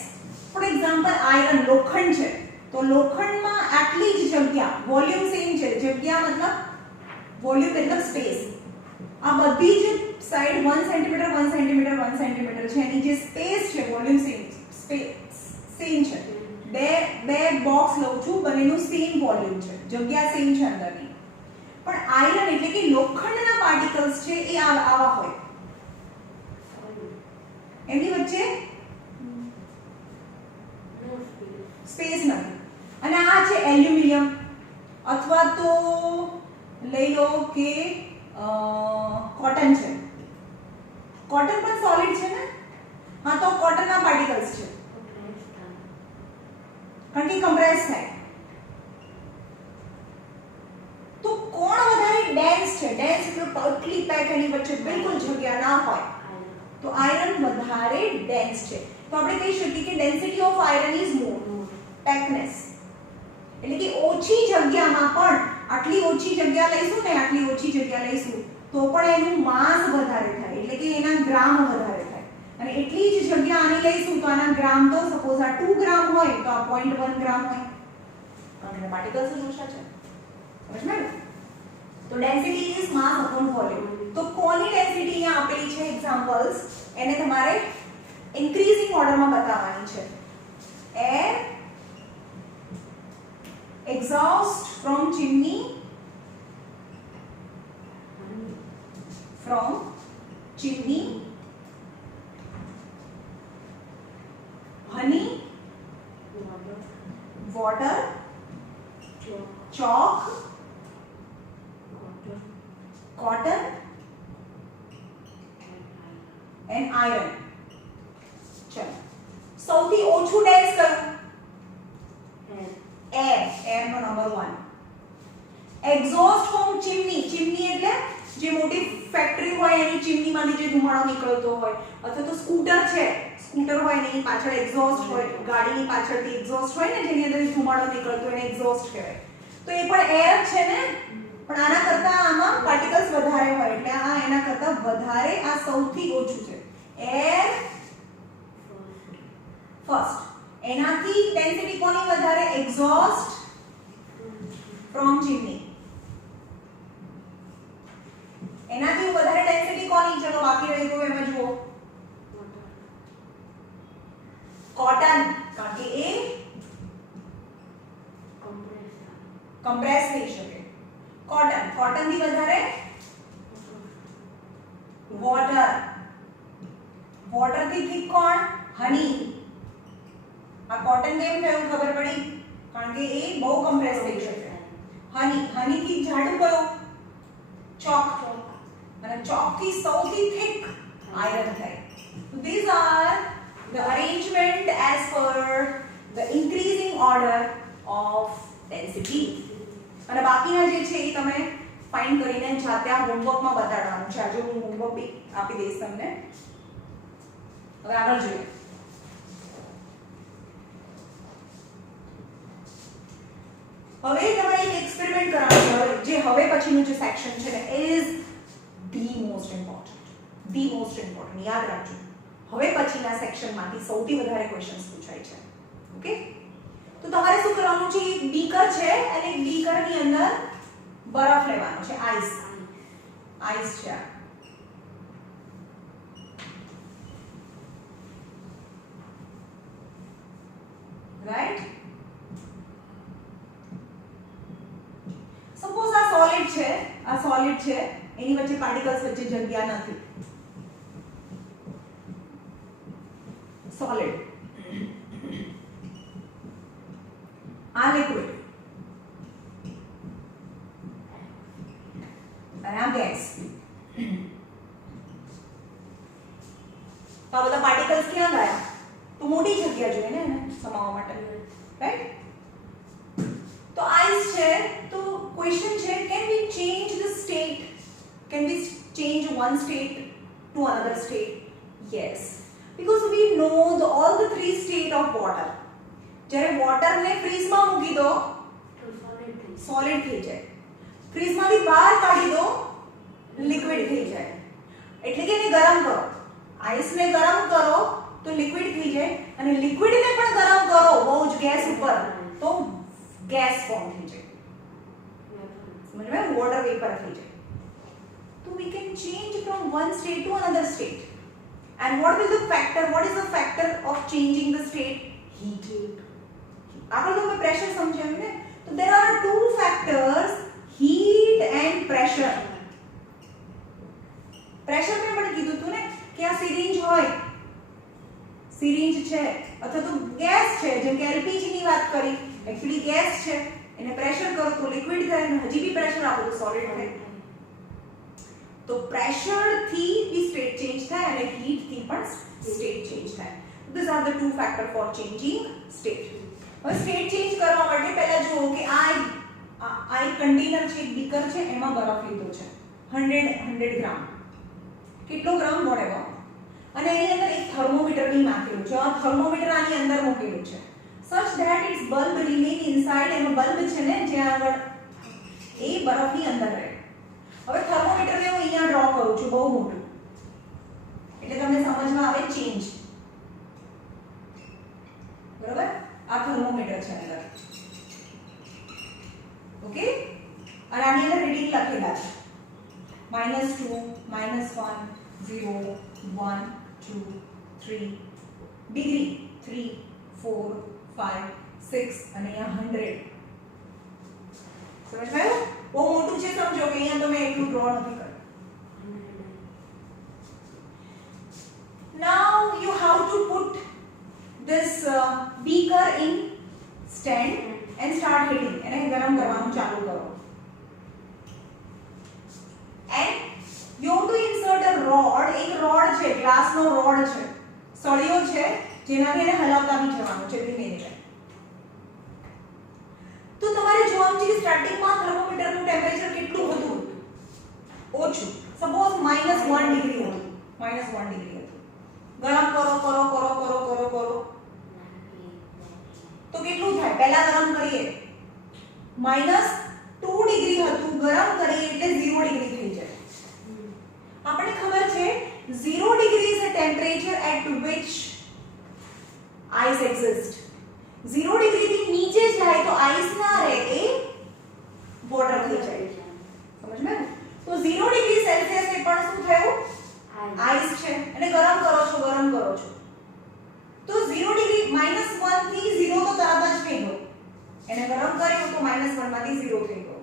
ફોર એક્ઝામ્પલ આયરન, લોખંડ છે તો લોખંડમાં આટલી જ જગ્યા, વોલ્યુમ સેમ છે, જગ્યા મતલબ વોલ્યુમ મતલબ સ્પેસ. આ બધી જ સાઈડ 1 સેન્ટીમીટર 1 સેન્ટીમીટર 1 સેન્ટીમીટર છે, એની જે સ્પેસ છે વોલ્યુમ સેમ છે. બે બોક્સ લઉં છું, બંનેનું સેમ વોલ્યુમ છે, જગ્યા સેમ છે અંદરની. પણ આયરન એટલે કે લોખંડના પાર્ટિકલ્સ છે એ આવા હોય, એની વચ્ચે સ્પેસ નથી. અને આ છે એલ્યુમિનિયમ, અથવા તો લઈ લો કે કોટન છે. કોટન પણ સોલિડ છે ને? હા, તો કોટનના પાર્ટિકલ્સ છે કારણ કે કમ્પ્રેસ થાય. તો કોણ વધારે ડેન્સ છે? ડેન્સ એટલે પતલી પેક, એની વચ્ચે બિલકુલ જગ્યા ના હોય, તો આયરન વધારે ડેન્સ છે. તો આપણે કહી શકીએ કે density of iron is more. Packness એટલે કે ઓછી જગ્યામાં પણ આટલી ઓછી જગ્યા લઈશું ને, આટલી ઓછી જગ્યા લઈશું તો પણ એનું માસ વધારે થાય, એટલે કે એના ગ્રામ વધારે થાય. અને એટલી જ જગ્યા આની લઈશું તો આના ગ્રામ, તો સપોઝ આ 2 ગ્રામ હોય તો આ 0.1 ગ્રામ હોય, કારણ કે પાર્ટિકલ્સ જ ઓછા છે. સમજ્યું? તો density is mass upon volume. તો કોની ડેન્સિટી અહીંયા આપેલી છે એક્ઝામ્પલ્સ, એને તમારે ઇન્ક્રીઝિંગ ઓર્ડરમાં બતાવવાની છે. Air exhaust from chimney, honey, water, chalk, cotton and iron. ચલો, સૌથી ઓછું ડેન્સ કયું? એર. એર નો number 1. Exhaust from chimney, chimney એટલે જે મોટી ફેક્ટરી હોય એની ચીમનીમાંથી જે ધુમાડો નીકળતો હોય, અથવા તો સ્કૂટર છે, સ્કૂટર હોય ને એની પાછળ એક્ઝોસ્ટ હોય, ગાડીની પાછળથી એક્ઝોસ્ટ હોય ને જેની અંદર ધુમાડો નીકળતો હોય એને એક્ઝોસ્ટ કહેવાય. તો એ પણ એર છે ને, પણ આના કરતા આમાં પાર્ટિકલ્સ વધારે હોય એટલે આ એના કરતા વધારે, આ સૌથી ઓછું છે. એર ફર્સ્ટ, એનાથી ડેન્સિટી કોની વધારે? Exhaust from chimney. એનાથી વધારે ડેન્સિટી કોની? ચલો બાકી રહી ગયું એમાં જુઓ, કોટન, કારણ કે એ કમ્પ્રેસ થઈ શકે. કોટન, કોટન થી વધારે વોટર, વોટર થી થીક કોણ? હની. આ કોટન કેમ થયું ખબર પડી? કારણ કે એ બહુ કમ્પ્રેસ થઈ શકે. હની, હની થી જાડું કયું? ચોક, અને ચોક થી સૌથી થીક આયરન થાય. So these are the arrangement as per the increasing order of density. અને બાકીના જે છે એ તમે ફાઇન્ડ કરીને જાતે આ હોમવર્કમાં બતાડવાનું છે. આજે હું હોમવર્ક આપી દઈશ તમને. હવે આગળ જોઈએ. હવે તમારે એક એક્સપેરિમેન્ટ કરવાનું છે. જે હવે પછીનું જે સેક્શન છે ને is the most important. The most important યાદ રાખજો. હવે પછીના સેક્શનમાંથી સૌથી વધારે ક્વેશ્ચન્સ પૂછાય છે. ઓકે, તો તમારે શું કરવાનું છે? એક બીકર છે અને એક બીકરની અંદર બરફ લેવાનો છે, આઈસ. આઈસ છે, રાઈટ? સપોઝ આ સોલિડ છે, આ સોલિડ છે, એની વચ્ચે પાર્ટિકલ્સ વચ્ચે જગ્યા નથી. સોલિડ, આ લિક્વિડ અને આ ગેસ. તો આ બધા પાર્ટિકલ્સ ક્યાં ગયા? તો મોટી જગ્યા જોઈએ ને એને સમાવવા માટે, રાઈટ? તો આઈસ છે, તો ક્વેશ્ચન છે, can we change the state? Can we change one state to another state? Yes, because we know all the three state of water. જ્યારે વોટરને ફ્રીઝમાં મૂકી દો તો સોલિડ થઈ જાય, ફ્રીઝમાંથી બહાર કાઢી દો લિક્વિડ થઈ જાય. એટલે કે એને ગરમ કરો, આઈસને ગરમ કરો તો લિક્વિડ થઈ જાય, અને લિક્વિડને પણ ગરમ કરો બહુ જ ગેસ ઉપર તો ગેસ ફોર્મ થઈ જાય. સમજમાં? વોટર વેપર થઈ જાય. તો we can change from one state to another state. And what is the factor? What is the factor of changing the state? Heat. આગળ તમે પ્રેશર સમજાવ્યું ને, તો there are two factors, heat and pressure. Pressure મેં પણ કીધું હતું ને કે આ સિરિંજ હોય, સિરિંજ છે અથવા તો ગેસ છે, જેમ કે એલપીજી ની વાત કરી, એક્ચ્યુઅલી ગેસ છે, એને પ્રેશર કરો તો લિક્વિડ થાય, અને હજી બી પ્રેશર આપો તો સોલિડ થાય. તો પ્રેશર થી બી સ્ટેટ ચેન્જ થાય અને હીટ થી પણ સ્ટેટ ચેન્જ થાય. These are the two factor for changing state. હવે સ્ટેટ ચેન્જ કરવા માટે પહેલા જુઓ કે આ એક કન્ટેનર છે, એક બીકર છે, એમાં બરફ લીધો છે 100 ગ્રામ, કેટલો ગ્રામ વોટેવર, અને એની અંદર એક થર્મોમીટર બી નાખેલું છે. આ થર્મોમીટર આની અંદર મૂકેલું છે such that its bulb remain inside. એનો બલ્બ છે ને જ્યાં આગળ એ બરફની અંદર રહે. હવે થર્મોમીટરને હું અહીંયા ડ્રો કરું છું બહુ મોટું, એટલે તમને સમજમાં આવે ચેન્જ. બરાબર? આ થર્મોમીટર છે અંદર, ઓકે? અને આની અંદર રીડિંગ લખેલા છે -2 -1 0 1 2 3 ડિગ્રી 3 4 5 6 અને અહીંયા 100. સમજાયું? બહુ મોટું છે, સમજો કે અહીંયા તમે એટલું ડ્રો નથી કર્યું. Now you have to put this beaker in stand and start heating. એને ગરમ કરવાનું ચાલુ કરો. And you have to insert a rod. એક રોડ છે, ગ્લાસનો રોડ છે, સળિયો છે, જેનાથી એને હલાવતા બી જવાનું છે ધીમે ધીમે. તો તમારે જોવાનું છે કે સ્ટાર્ટિંગમાં થર્મોમીટરનું નું ટેમ્પરેચર કેટલું હતું? ઓછું. સપોઝ -1 ડિગ્રી હતું. -1 ડિગ્રી હતું. ગરમ કરો તો કેટલું થાય? પહેલા ગરમ કરીએ -2 ડિગ્રી હતું, ગરમ કરીએ એટલે 0 ડિગ્રી થઈ જાય. આપણને ખબર છે 0 degree is a temperature at which ice exists. 0 degree થી નીચે જાય તો આઈસ ના રહે, એ વોટર થઈ જાય. સમજ્યા? તો 0 degree સેલ્સિયસ એ પણ શું થયું? આઈસ છે. અને ગરમ કરો છો તો 0 degree -1 થી 0 તો તરત જ થઈ ગયો. એને ગરમ કર્યું તો -1 માંથી 0 થઈ ગયો.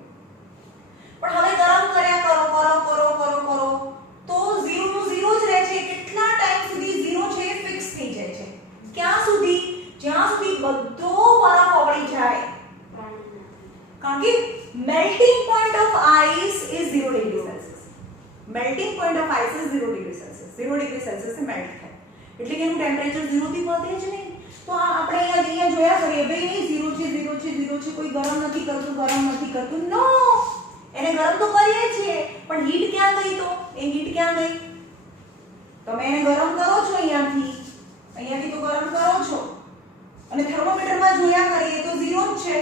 પણ હવે ગરમ કર્યા કરો તો 0 નું 0 જ રહે છે. કેટલા ટાઈમ સુધી 0 છે એ ફિક્સ થઈ જાય છે? ક્યાં સુધી? જ્યાં સુધી બધો બરફ ઓગળી જાય. કારણ કે melting point of ice is 0 degree Celsius. Melting point of ice is 0 degree Celsius. 0 degree Celsius A melt થાય. એટલે કે એનું ટેમ્પરેચર 0 થી વધે જ નહીં. તો આપણે અહીંયા જોયા કરીએ ભાઈ નહીં 0 છે, કોઈ ગરમ નથી કરતું. નો, એને ગરમ તો કરીએ છીએ, પણ હીટ ક્યાં ગઈ? તો એ હીટ ક્યાં ગઈ? તમે એને ગરમ કરો છો અહીંયાથી તો ગરમ કરો છો, અને થર્મોમીટરમાં જોયા કરીએ તો 0 છે,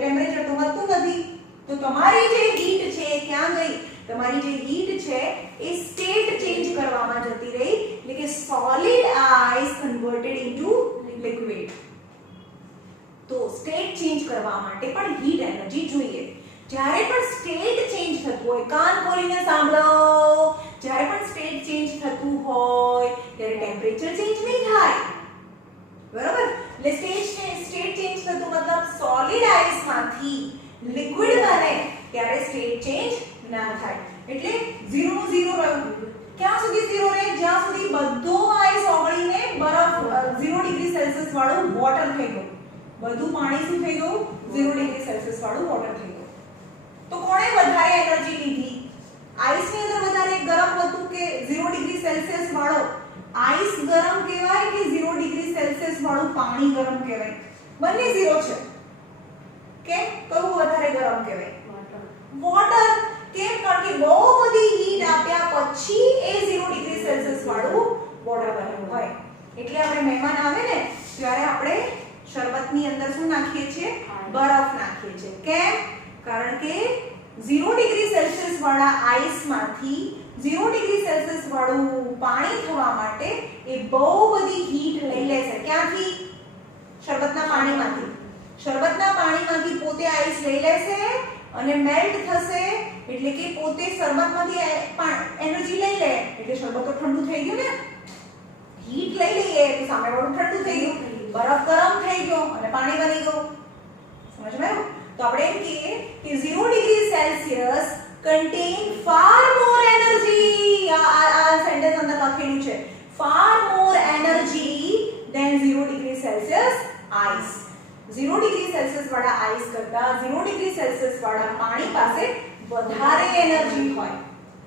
ટેમ્પરેચર તો વધતું નથી. તો તમારી જે હીટ છે એ ક્યાં ગઈ? તમારી જે હીટ છે એ સ્ટેટ ચેન્જ કરવામાં જતી રહી, એટલે કે solid ice converted into liquid. તો સ્ટેટ ચેન્જ કરવા માટે પણ હીટ એનર્જી જોઈએ. જ્યારે પણ સ્ટેટ ચેન્જ થતું હોય, કાન ખોલીને સાંભળો, જ્યારે પણ સ્ટેટ ચેન્જ થતું હોય ત્યારે ટેમ્પરેચર ચેન્જ નહીં થાય. બરાબર? એટલે સ્ટેટ ચેન્જ થતું મતલબ સોલિડ આઈસમાંથી લિક્વિડ બને ત્યારે સ્ટેટ ચેન્જ ના થાય. એટલે 0 નું 0 રહ્યું. ક્યાં સુધી 0 રહે? જ્યાં સુધી બધો આઈસ ઓગળીને બરફ 0 ડિગ્રી સેલ્સિયસ વાળું વોટર થઈ ગયું. બધું પાણી શું થઈ ગયું? 0 ડિગ્રી સેલ્સિયસ વાળું વોટર થઈ ગયું. તો કોણે વધારે એનર્જી લીધી? આઈસની અંદર વધારે ગરમ હતું કે 0 ડિગ્રી સેલ્સિયસ વાળો આઈસ ગરમ કહેવાય કે 0 ડિગ્રી સેલ્સિયસ વાળું પાણી ગરમ કહેવાય? બંને 0 છે. કેમ? કયું વધારે ગરમ કહેવાય? વોટર. કેમ? કારણ કે બહુ બધી હીટ આપ્યા પછી એ 0 ડિગ્રી સેલ્સિયસ વાળું વોટર બન્યું હોય. એટલે આપણે મહેમાન આવે ને ત્યારે આપણે શરબતની અંદર શું નાખીએ છીએ? બરફ નાખીએ છીએ. કેમ? કારણ કે 0 ડિગ્રી સેલ્સિયસ વાળા આઈસમાંથી 0 ડિગ્રી સેલ્સિયસ વાળું પાણી થવા માટે એ બહુ બધી હીટ લઈ લેશે. ક્યાંથી? શરબતના પાણીમાંથી. શરબતના પાણીમાંથી પોતે આઈસ લઈ લેશે અને મેલ્ટ થશે, એટલે કે પોતે શરબતમાંથી એનર્જી લઈ લે, એટલે શરબત તો ઠંડુ થઈ ગયું ને. હીટ લઈ લઈએ તો સામેવાળું ઠંડુ થઈ ગયું, બરફ ગરમ થઈ ગયો અને પાણી બની ગયું. સમજમાં આવ્યું? તો આપણે એમ કહીએ કે 0 degree Celsius contain far more energy. આ સેન્ટેન્સ અંદર લખેલું છે, far more energy than 0 degree Celsius ice. 0 degree Celsius વાળા આઈસ કરતા 0 degree Celsius વાળા પાણી પાસે વધારે એનર્જી હોય.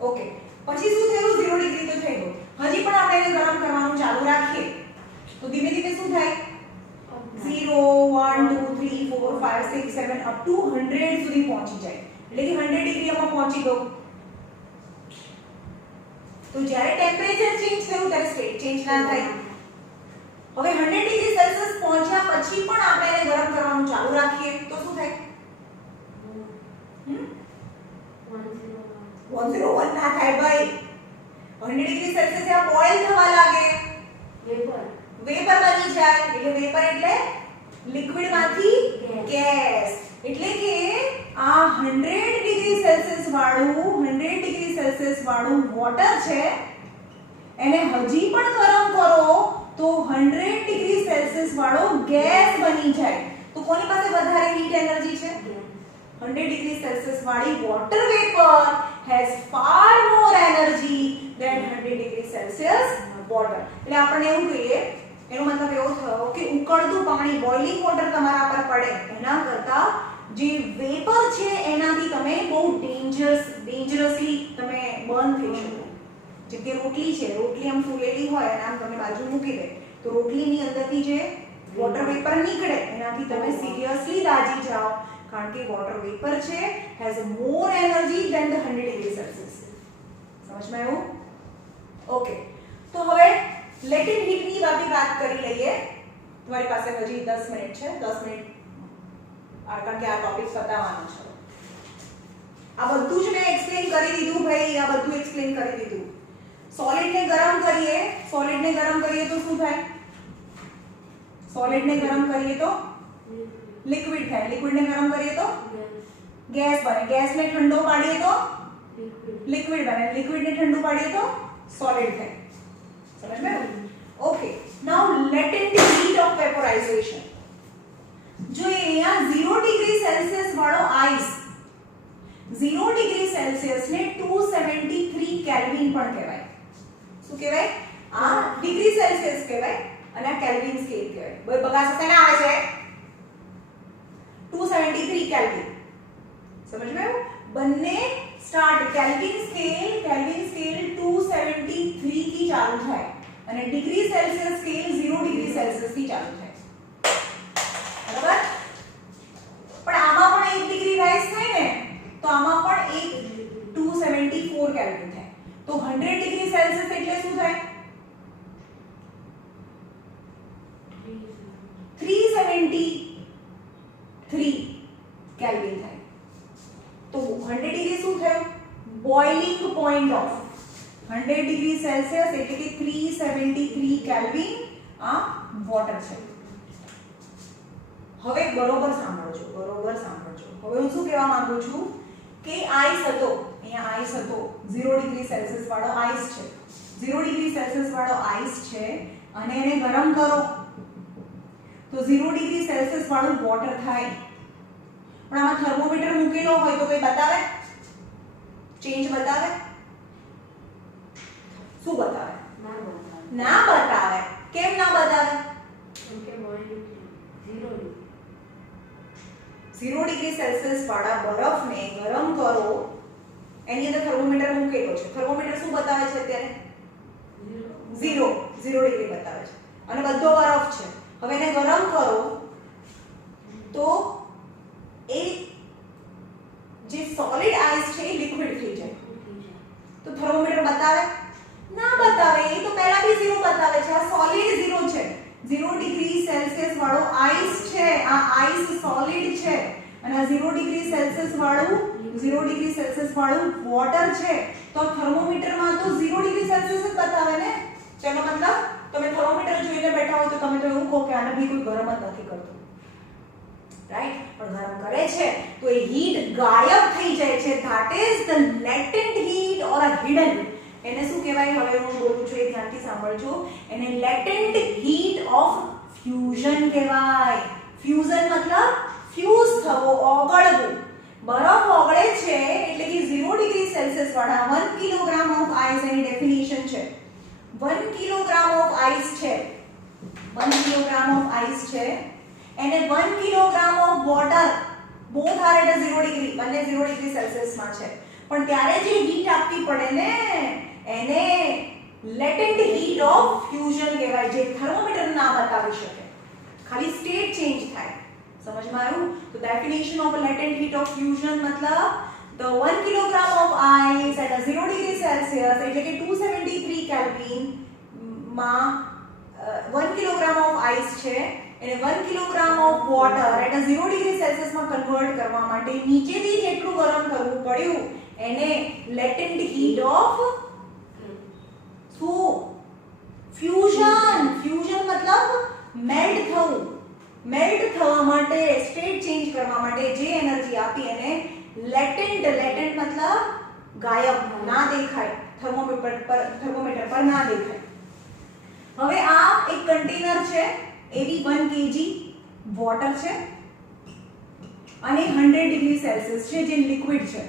ઓકે, પછી શું થયું? 0 ડિગ્રી તો થઈ ગયું. હજી પણ આપણે એને ગરમ કરવાનું ચાલુ રાખીએ તો ધીમે ધીમે શું થાય? 0 1 2 3 4 5 6 7 અપ ટુ 100 સુધી પહોંચી જાય. એટલે કે 100 ડિગ્રીમાં પહોંચી ગયું. તો જ્યારે ટેમ્પરેચર ચેન્જ થયું ત્યારે સ્ટેટ ચેન્જ ના થાય. હવે 100 ડિગ્રી સેલ્સિયસ પહોંચ્યા પછી પણ આપણે એને ગરમ કરવાનું ચાલુ રાખીએ તો શું થાય? 101 ના થાય ભાઈ. 100 ડિગ્રી સેલ્સિયસ આ બોઇલ થવા લાગે, વેપર બની જાય. એટલે વેપર એટલે લિક્વિડ માંથી ગેસ. એટલે કે આ 100 ડિગ્રી સેલ્સિયસ વાળું વોટર છે, એને હજી પણ ગરમ કરો તો 100 ડિગ્રી સેલ્સિયસ વાળો ગેસ બની જાય. તો કોની પાસે વધારે હીટ એનર્જી છે? 100 degree Celsius વાળી water vapor has far more energy than 100 degree Celsius water. એટલે આપણે એવું કહીએ, એનો મતલબ એવો થયો કે ઉકળતું પાણી, બોઇલિંગ વોટર તમારા પર પડે એના કરતા જે વેપર છે એનાથી તમે બહુ ડેન્જરસલી તમે બર્ન થઈ શકો. જે કે રોટલી છે, રોટલી આમ ફૂલેલી હોય અને આમ તમે બાજુ મૂકી દે તો રોટલીની અંદરથી જે વોટર વેપર નીકળે એનાથી તમે સિરિયસલી દાજી જાઓ કારણ કે વોટર વેપર છે has more energy than the 100 degree Celsius. સમજમાં આવ્યું? ઓકે, તો હવે લેટેન્ટ હીટની વાત કરી લઈએ. તમારી પાસે હજી 10 મિનિટ છે. 10 મિનિટ કારણ કે આ ટોપિક પતાવવાનો છે. આ બધું જ મેં એક્સપ્લેન કરી દીધું ભાઈ, આ બધું એક્સપ્લેન કરી દીધું. સોલિડને ગરમ કરીએ તો શું થાય? સોલિડને ગરમ કરીએ તો લિક્વિડ થાય. લિક્વિડને ગરમ કરીએ તો ગેસ બને. ગેસને ઠંડો પાડીએ તો લિક્વિડ બને. લિક્વિડને ઠંડુ પાડીએ તો સોલિડ થાય. સમજ में? Okay, now latent heat of vaporisation. જો અહીંયા 0 ડિગ્રી સેલ્સિયસ વાળો આઈસ 0 ડિગ્રી સેલ્સિયસ ને 273 કેલ્વિન પણ કહેવાય. શું કહેવાય? આ ડિગ્રી સેલ્સિયસ કહેવાય અને આ કેલ્વિન સ્કેલ કહેવાય. બોલ બગાસ શેને આવે છે? 273 કેલ્વિન. સમજ में? બંને સ્ટાર્ટ કેલ્વિન સ્કેલ 273 થી ચાલુ થાય અને degree Celsius scale 0 degree Celsius થી ચાલુ થાય. બરાબર? પણ આમાં પણ 1 ડિગ્રી રાઈઝ થાય ને તો આમાં પણ 274 કેલ્વિન થાય. તો 100 ડિગ્રી સેલ્સિયસ એટલે શું થાય? 373 કેલ્વિન થાય. તો 100 ડિગ્રી શું થયું? Boiling point of 100 degree Celsius એટલે કે 373 કેલ્વિન આ વોટર છે. હવે બરોબર સાંભળજો. હવે હું શું કહેવા માંગુ છું કે આઈસ હતો, અહીંયા આઈસ હતો 0 ડિગ્રી સેલ્સિયસ વાળો આઈસ છે. 0 ડિગ્રી સેલ્સિયસ વાળો આઈસ છે અને એને ગરમ કરો તો 0 ડિગ્રી સેલ્સિયસ વાળું વોટર થાય. પણ આમાં થર્મોમીટર મૂકેલો હોય તો કોઈ બતાવે? ચેન્જ બતાવે? શું બતાવે? ના બતાવે. કેમ ના બતાવે? કેમ કે બોઇલિંગ 0 ડિગ્રી સેલ્સિયસ વાળા બરફને ગરમ કરો, એની અંદર થર્મોમીટર મૂકેલો છે. થર્મોમીટર શું બતાવે છે અત્યારે? 0 ડિગ્રી બતાવે છે અને બધો બરફ છે. હવે એને ગરમ કરો તો એ જે સોલિડ આઈસ છે એ લિક્વિડ થઈ જાય. તો થર્મોમીટર બતાવે? ના બતાવે. એ તો પહેલા બી 0 બતાવે છે. આ સોલિડ 0 છે. 0 ડિગ્રી સેલ્સિયસ વાળો આઈસ છે. આ આઈસ સોલિડ છે અને આ 0 ડિગ્રી સેલ્સિયસ વાળું વોટર છે. તો થર્મોમીટરમાં તો 0 ડિગ્રી સેલ્સિયસ જ બતાવે ને. તેનો મતલબ તમે થર્મોમીટર જોઈને બેઠા હો તો તમે તો એવું કહો કે આને ભી કોઈ ગરમ જ નથી કરતું, રાઈટ? પણ ગરમ કરે છે તો એ હીટ ગાયબ થઈ જાય છે. That is the latent heat or a hidden. એને શું કહેવાય? હવે હું બોલું છું એ ધ્યાનથી સાંભળજો. એને લેટેન્ટ હીટ ઓફ ફ્યુઝન કહેવાય. ફ્યુઝન મતલબ ફ્યુઝ થવો, ઓગળવું. બરફ ઓગળે છે એટલે કે 0 ડિગ્રી સેલ્સિયસ વાળા 1 કિલોગ્રામ ઓફ આઈસ, એની ડેફિનિશન છે 1 કિલોગ્રામ ઓફ આઈસ છે. 1 કિલોગ્રામ ઓફ આઈસ છે એને 1 kilogram of water, both are at 0 degree, બંને 0 ડિગ્રી સેલ્સિયસ માં છે. પણ ત્યારે જે હીટ આપવી પડે ને એને લેટેન્ટ હીટ ઓફ ફ્યુઝન કહેવાય, જે થર્મોમીટર ના બતાવી શકે. ખાલી સ્ટેટ ચેન્જ થાય. સમજમાં આવ્યું? તો definition of latent heat of fusion મતલબ the 1 kilogram of ice at a 0 degree celsius એટલે કે 273 કેલ્વિન માં 1 કિલોગ્રામ ઓફ આઈસ છે એને 1 kilogram of water at a 0 degree celsius માં કન્વર્ટ કરવા માટે નીચેથી જેટલું ગરમ કરવું પડ્યું એને લેટેન્ટ હીટ ઓફ ફ્યુઝન. ફ્યુઝન મતલબ મેલ્ટ થવું. મેલ્ટ થવા માટે, સ્ટેટ ચેન્જ કરવા માટે જે એનર્જી આપી એને લેટેન્ટ મતલબ ગાયબ, ના દેખાય, થર્મોમીટર પર ના દેખાય. હવે આ એક કન્ટેનર છે, એવી 1 kg વોટર છે અને 100 ડિગ્રી સેલ્સિયસ છે જે લિક્વિડ છે.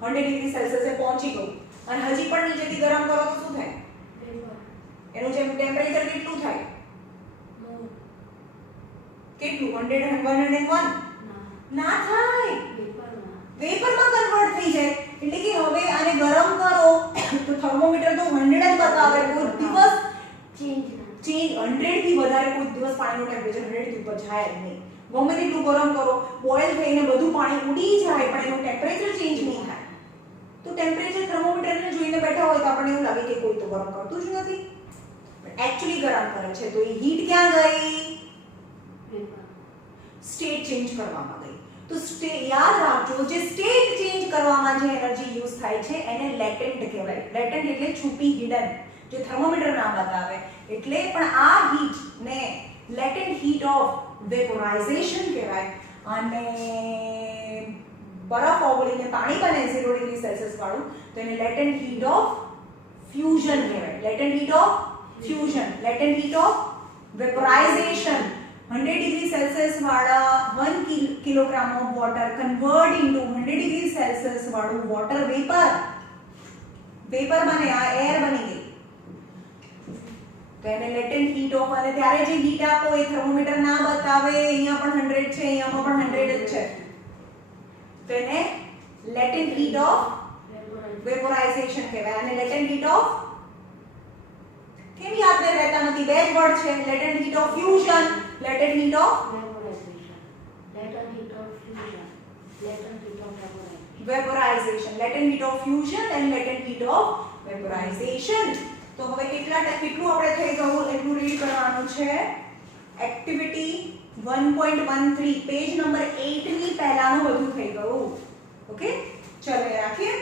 100 ડિગ્રી સેલ્સિયસે પહોંચી ગયું અને હજી પણ નીચેથી ગરમ કરો તો શું થાય? એનું જે ટેમ્પરેચર કેટલું થાય? કેટલું? 101 ના થાય, વેપરમાં કન્વર્ટ થઈ જાય. એટલે કે હવે આને ગરમ કરો તો થર્મોમીટર તો 100 જ બતાવે, કોઈ દિવસ ચેન્જ 100 થી વધારે કોઈ દિવસ પાણીનું ટેમ્પરેચર 100 થી ઉપર જાય જ નહીં. ગમે તેટલું ગરમ કરો, બોઇલ થઈને બધું પાણી ઉડી જાય પણ એનું ટેમ્પરેચર ચેન્જ નહીં થાય. તો ટેમ્પરેચર થર્મોમીટરને જોઈને બેઠા હોય તો આપણને એવું લાગે કે કોઈ તો ગરમ કરતું જ નથી, પણ એક્ચ્યુઅલી ગરમ કરે છે. તો એ હીટ ક્યાં ગઈ? સ્ટેટ ચેન્જ કરવામાં ગઈ. તો યાદ રાખજો, જે સ્ટેટ ચેન્જ કરવામાં જે એનર્જી યુઝ થાય છે એને લેટેન્ટ કહેવાય. લેટેન્ટ એટલે છુપી, હિડન, જે થર્મોમીટર ના બતાવે એટલે. પણ આ હીટ ને લેટેન્ટ હીટ ઓફ વેપોરાઇઝેશન કહેવાય. અને બરફ ઓગળીને પાણી બને 0 ડિગ્રી સેલ્સિયસ વાળું તો એને લેટેન્ટ હીટ ઓફ ફ્યુઝન કહેવાય. Latent heat of fusion, latent heat of vaporisation. 100 degree Celsius વાળા 1 kilogram of water convert into 100 degree Celsius વાળું water vapor બને, આ એર બની ગઈ. તો એને લેટેન્ટ હીટ ઓફ. અને ત્યારે જે હીટ આપો એ થર્મોમીટર ના બતાવે, અહીંયા પણ 100 છે, અહીંયામાં પણ 100 જ છે, તો એને લેટેન્ટ હીટ ઓફ વેપોરાઇઝેશન કહેવાય. અને લેટેન્ટ હીટ ઓફ કેમ યાદ રહેતા નથી? બે જ વર્ડ છે, latent heat of fusion, latent heat of vaporization, latent heat of fusion and latent heat of vaporization. તો હવે કેટલું આપણે થઈ ગયું એટલું રીડ કરવાનું છે. એક્ટિવિટી 1.13 પેજ નંબર 8 ની પહેલાનું બધું થઈ ગયું. ઓકે, ચલો રાખીએ.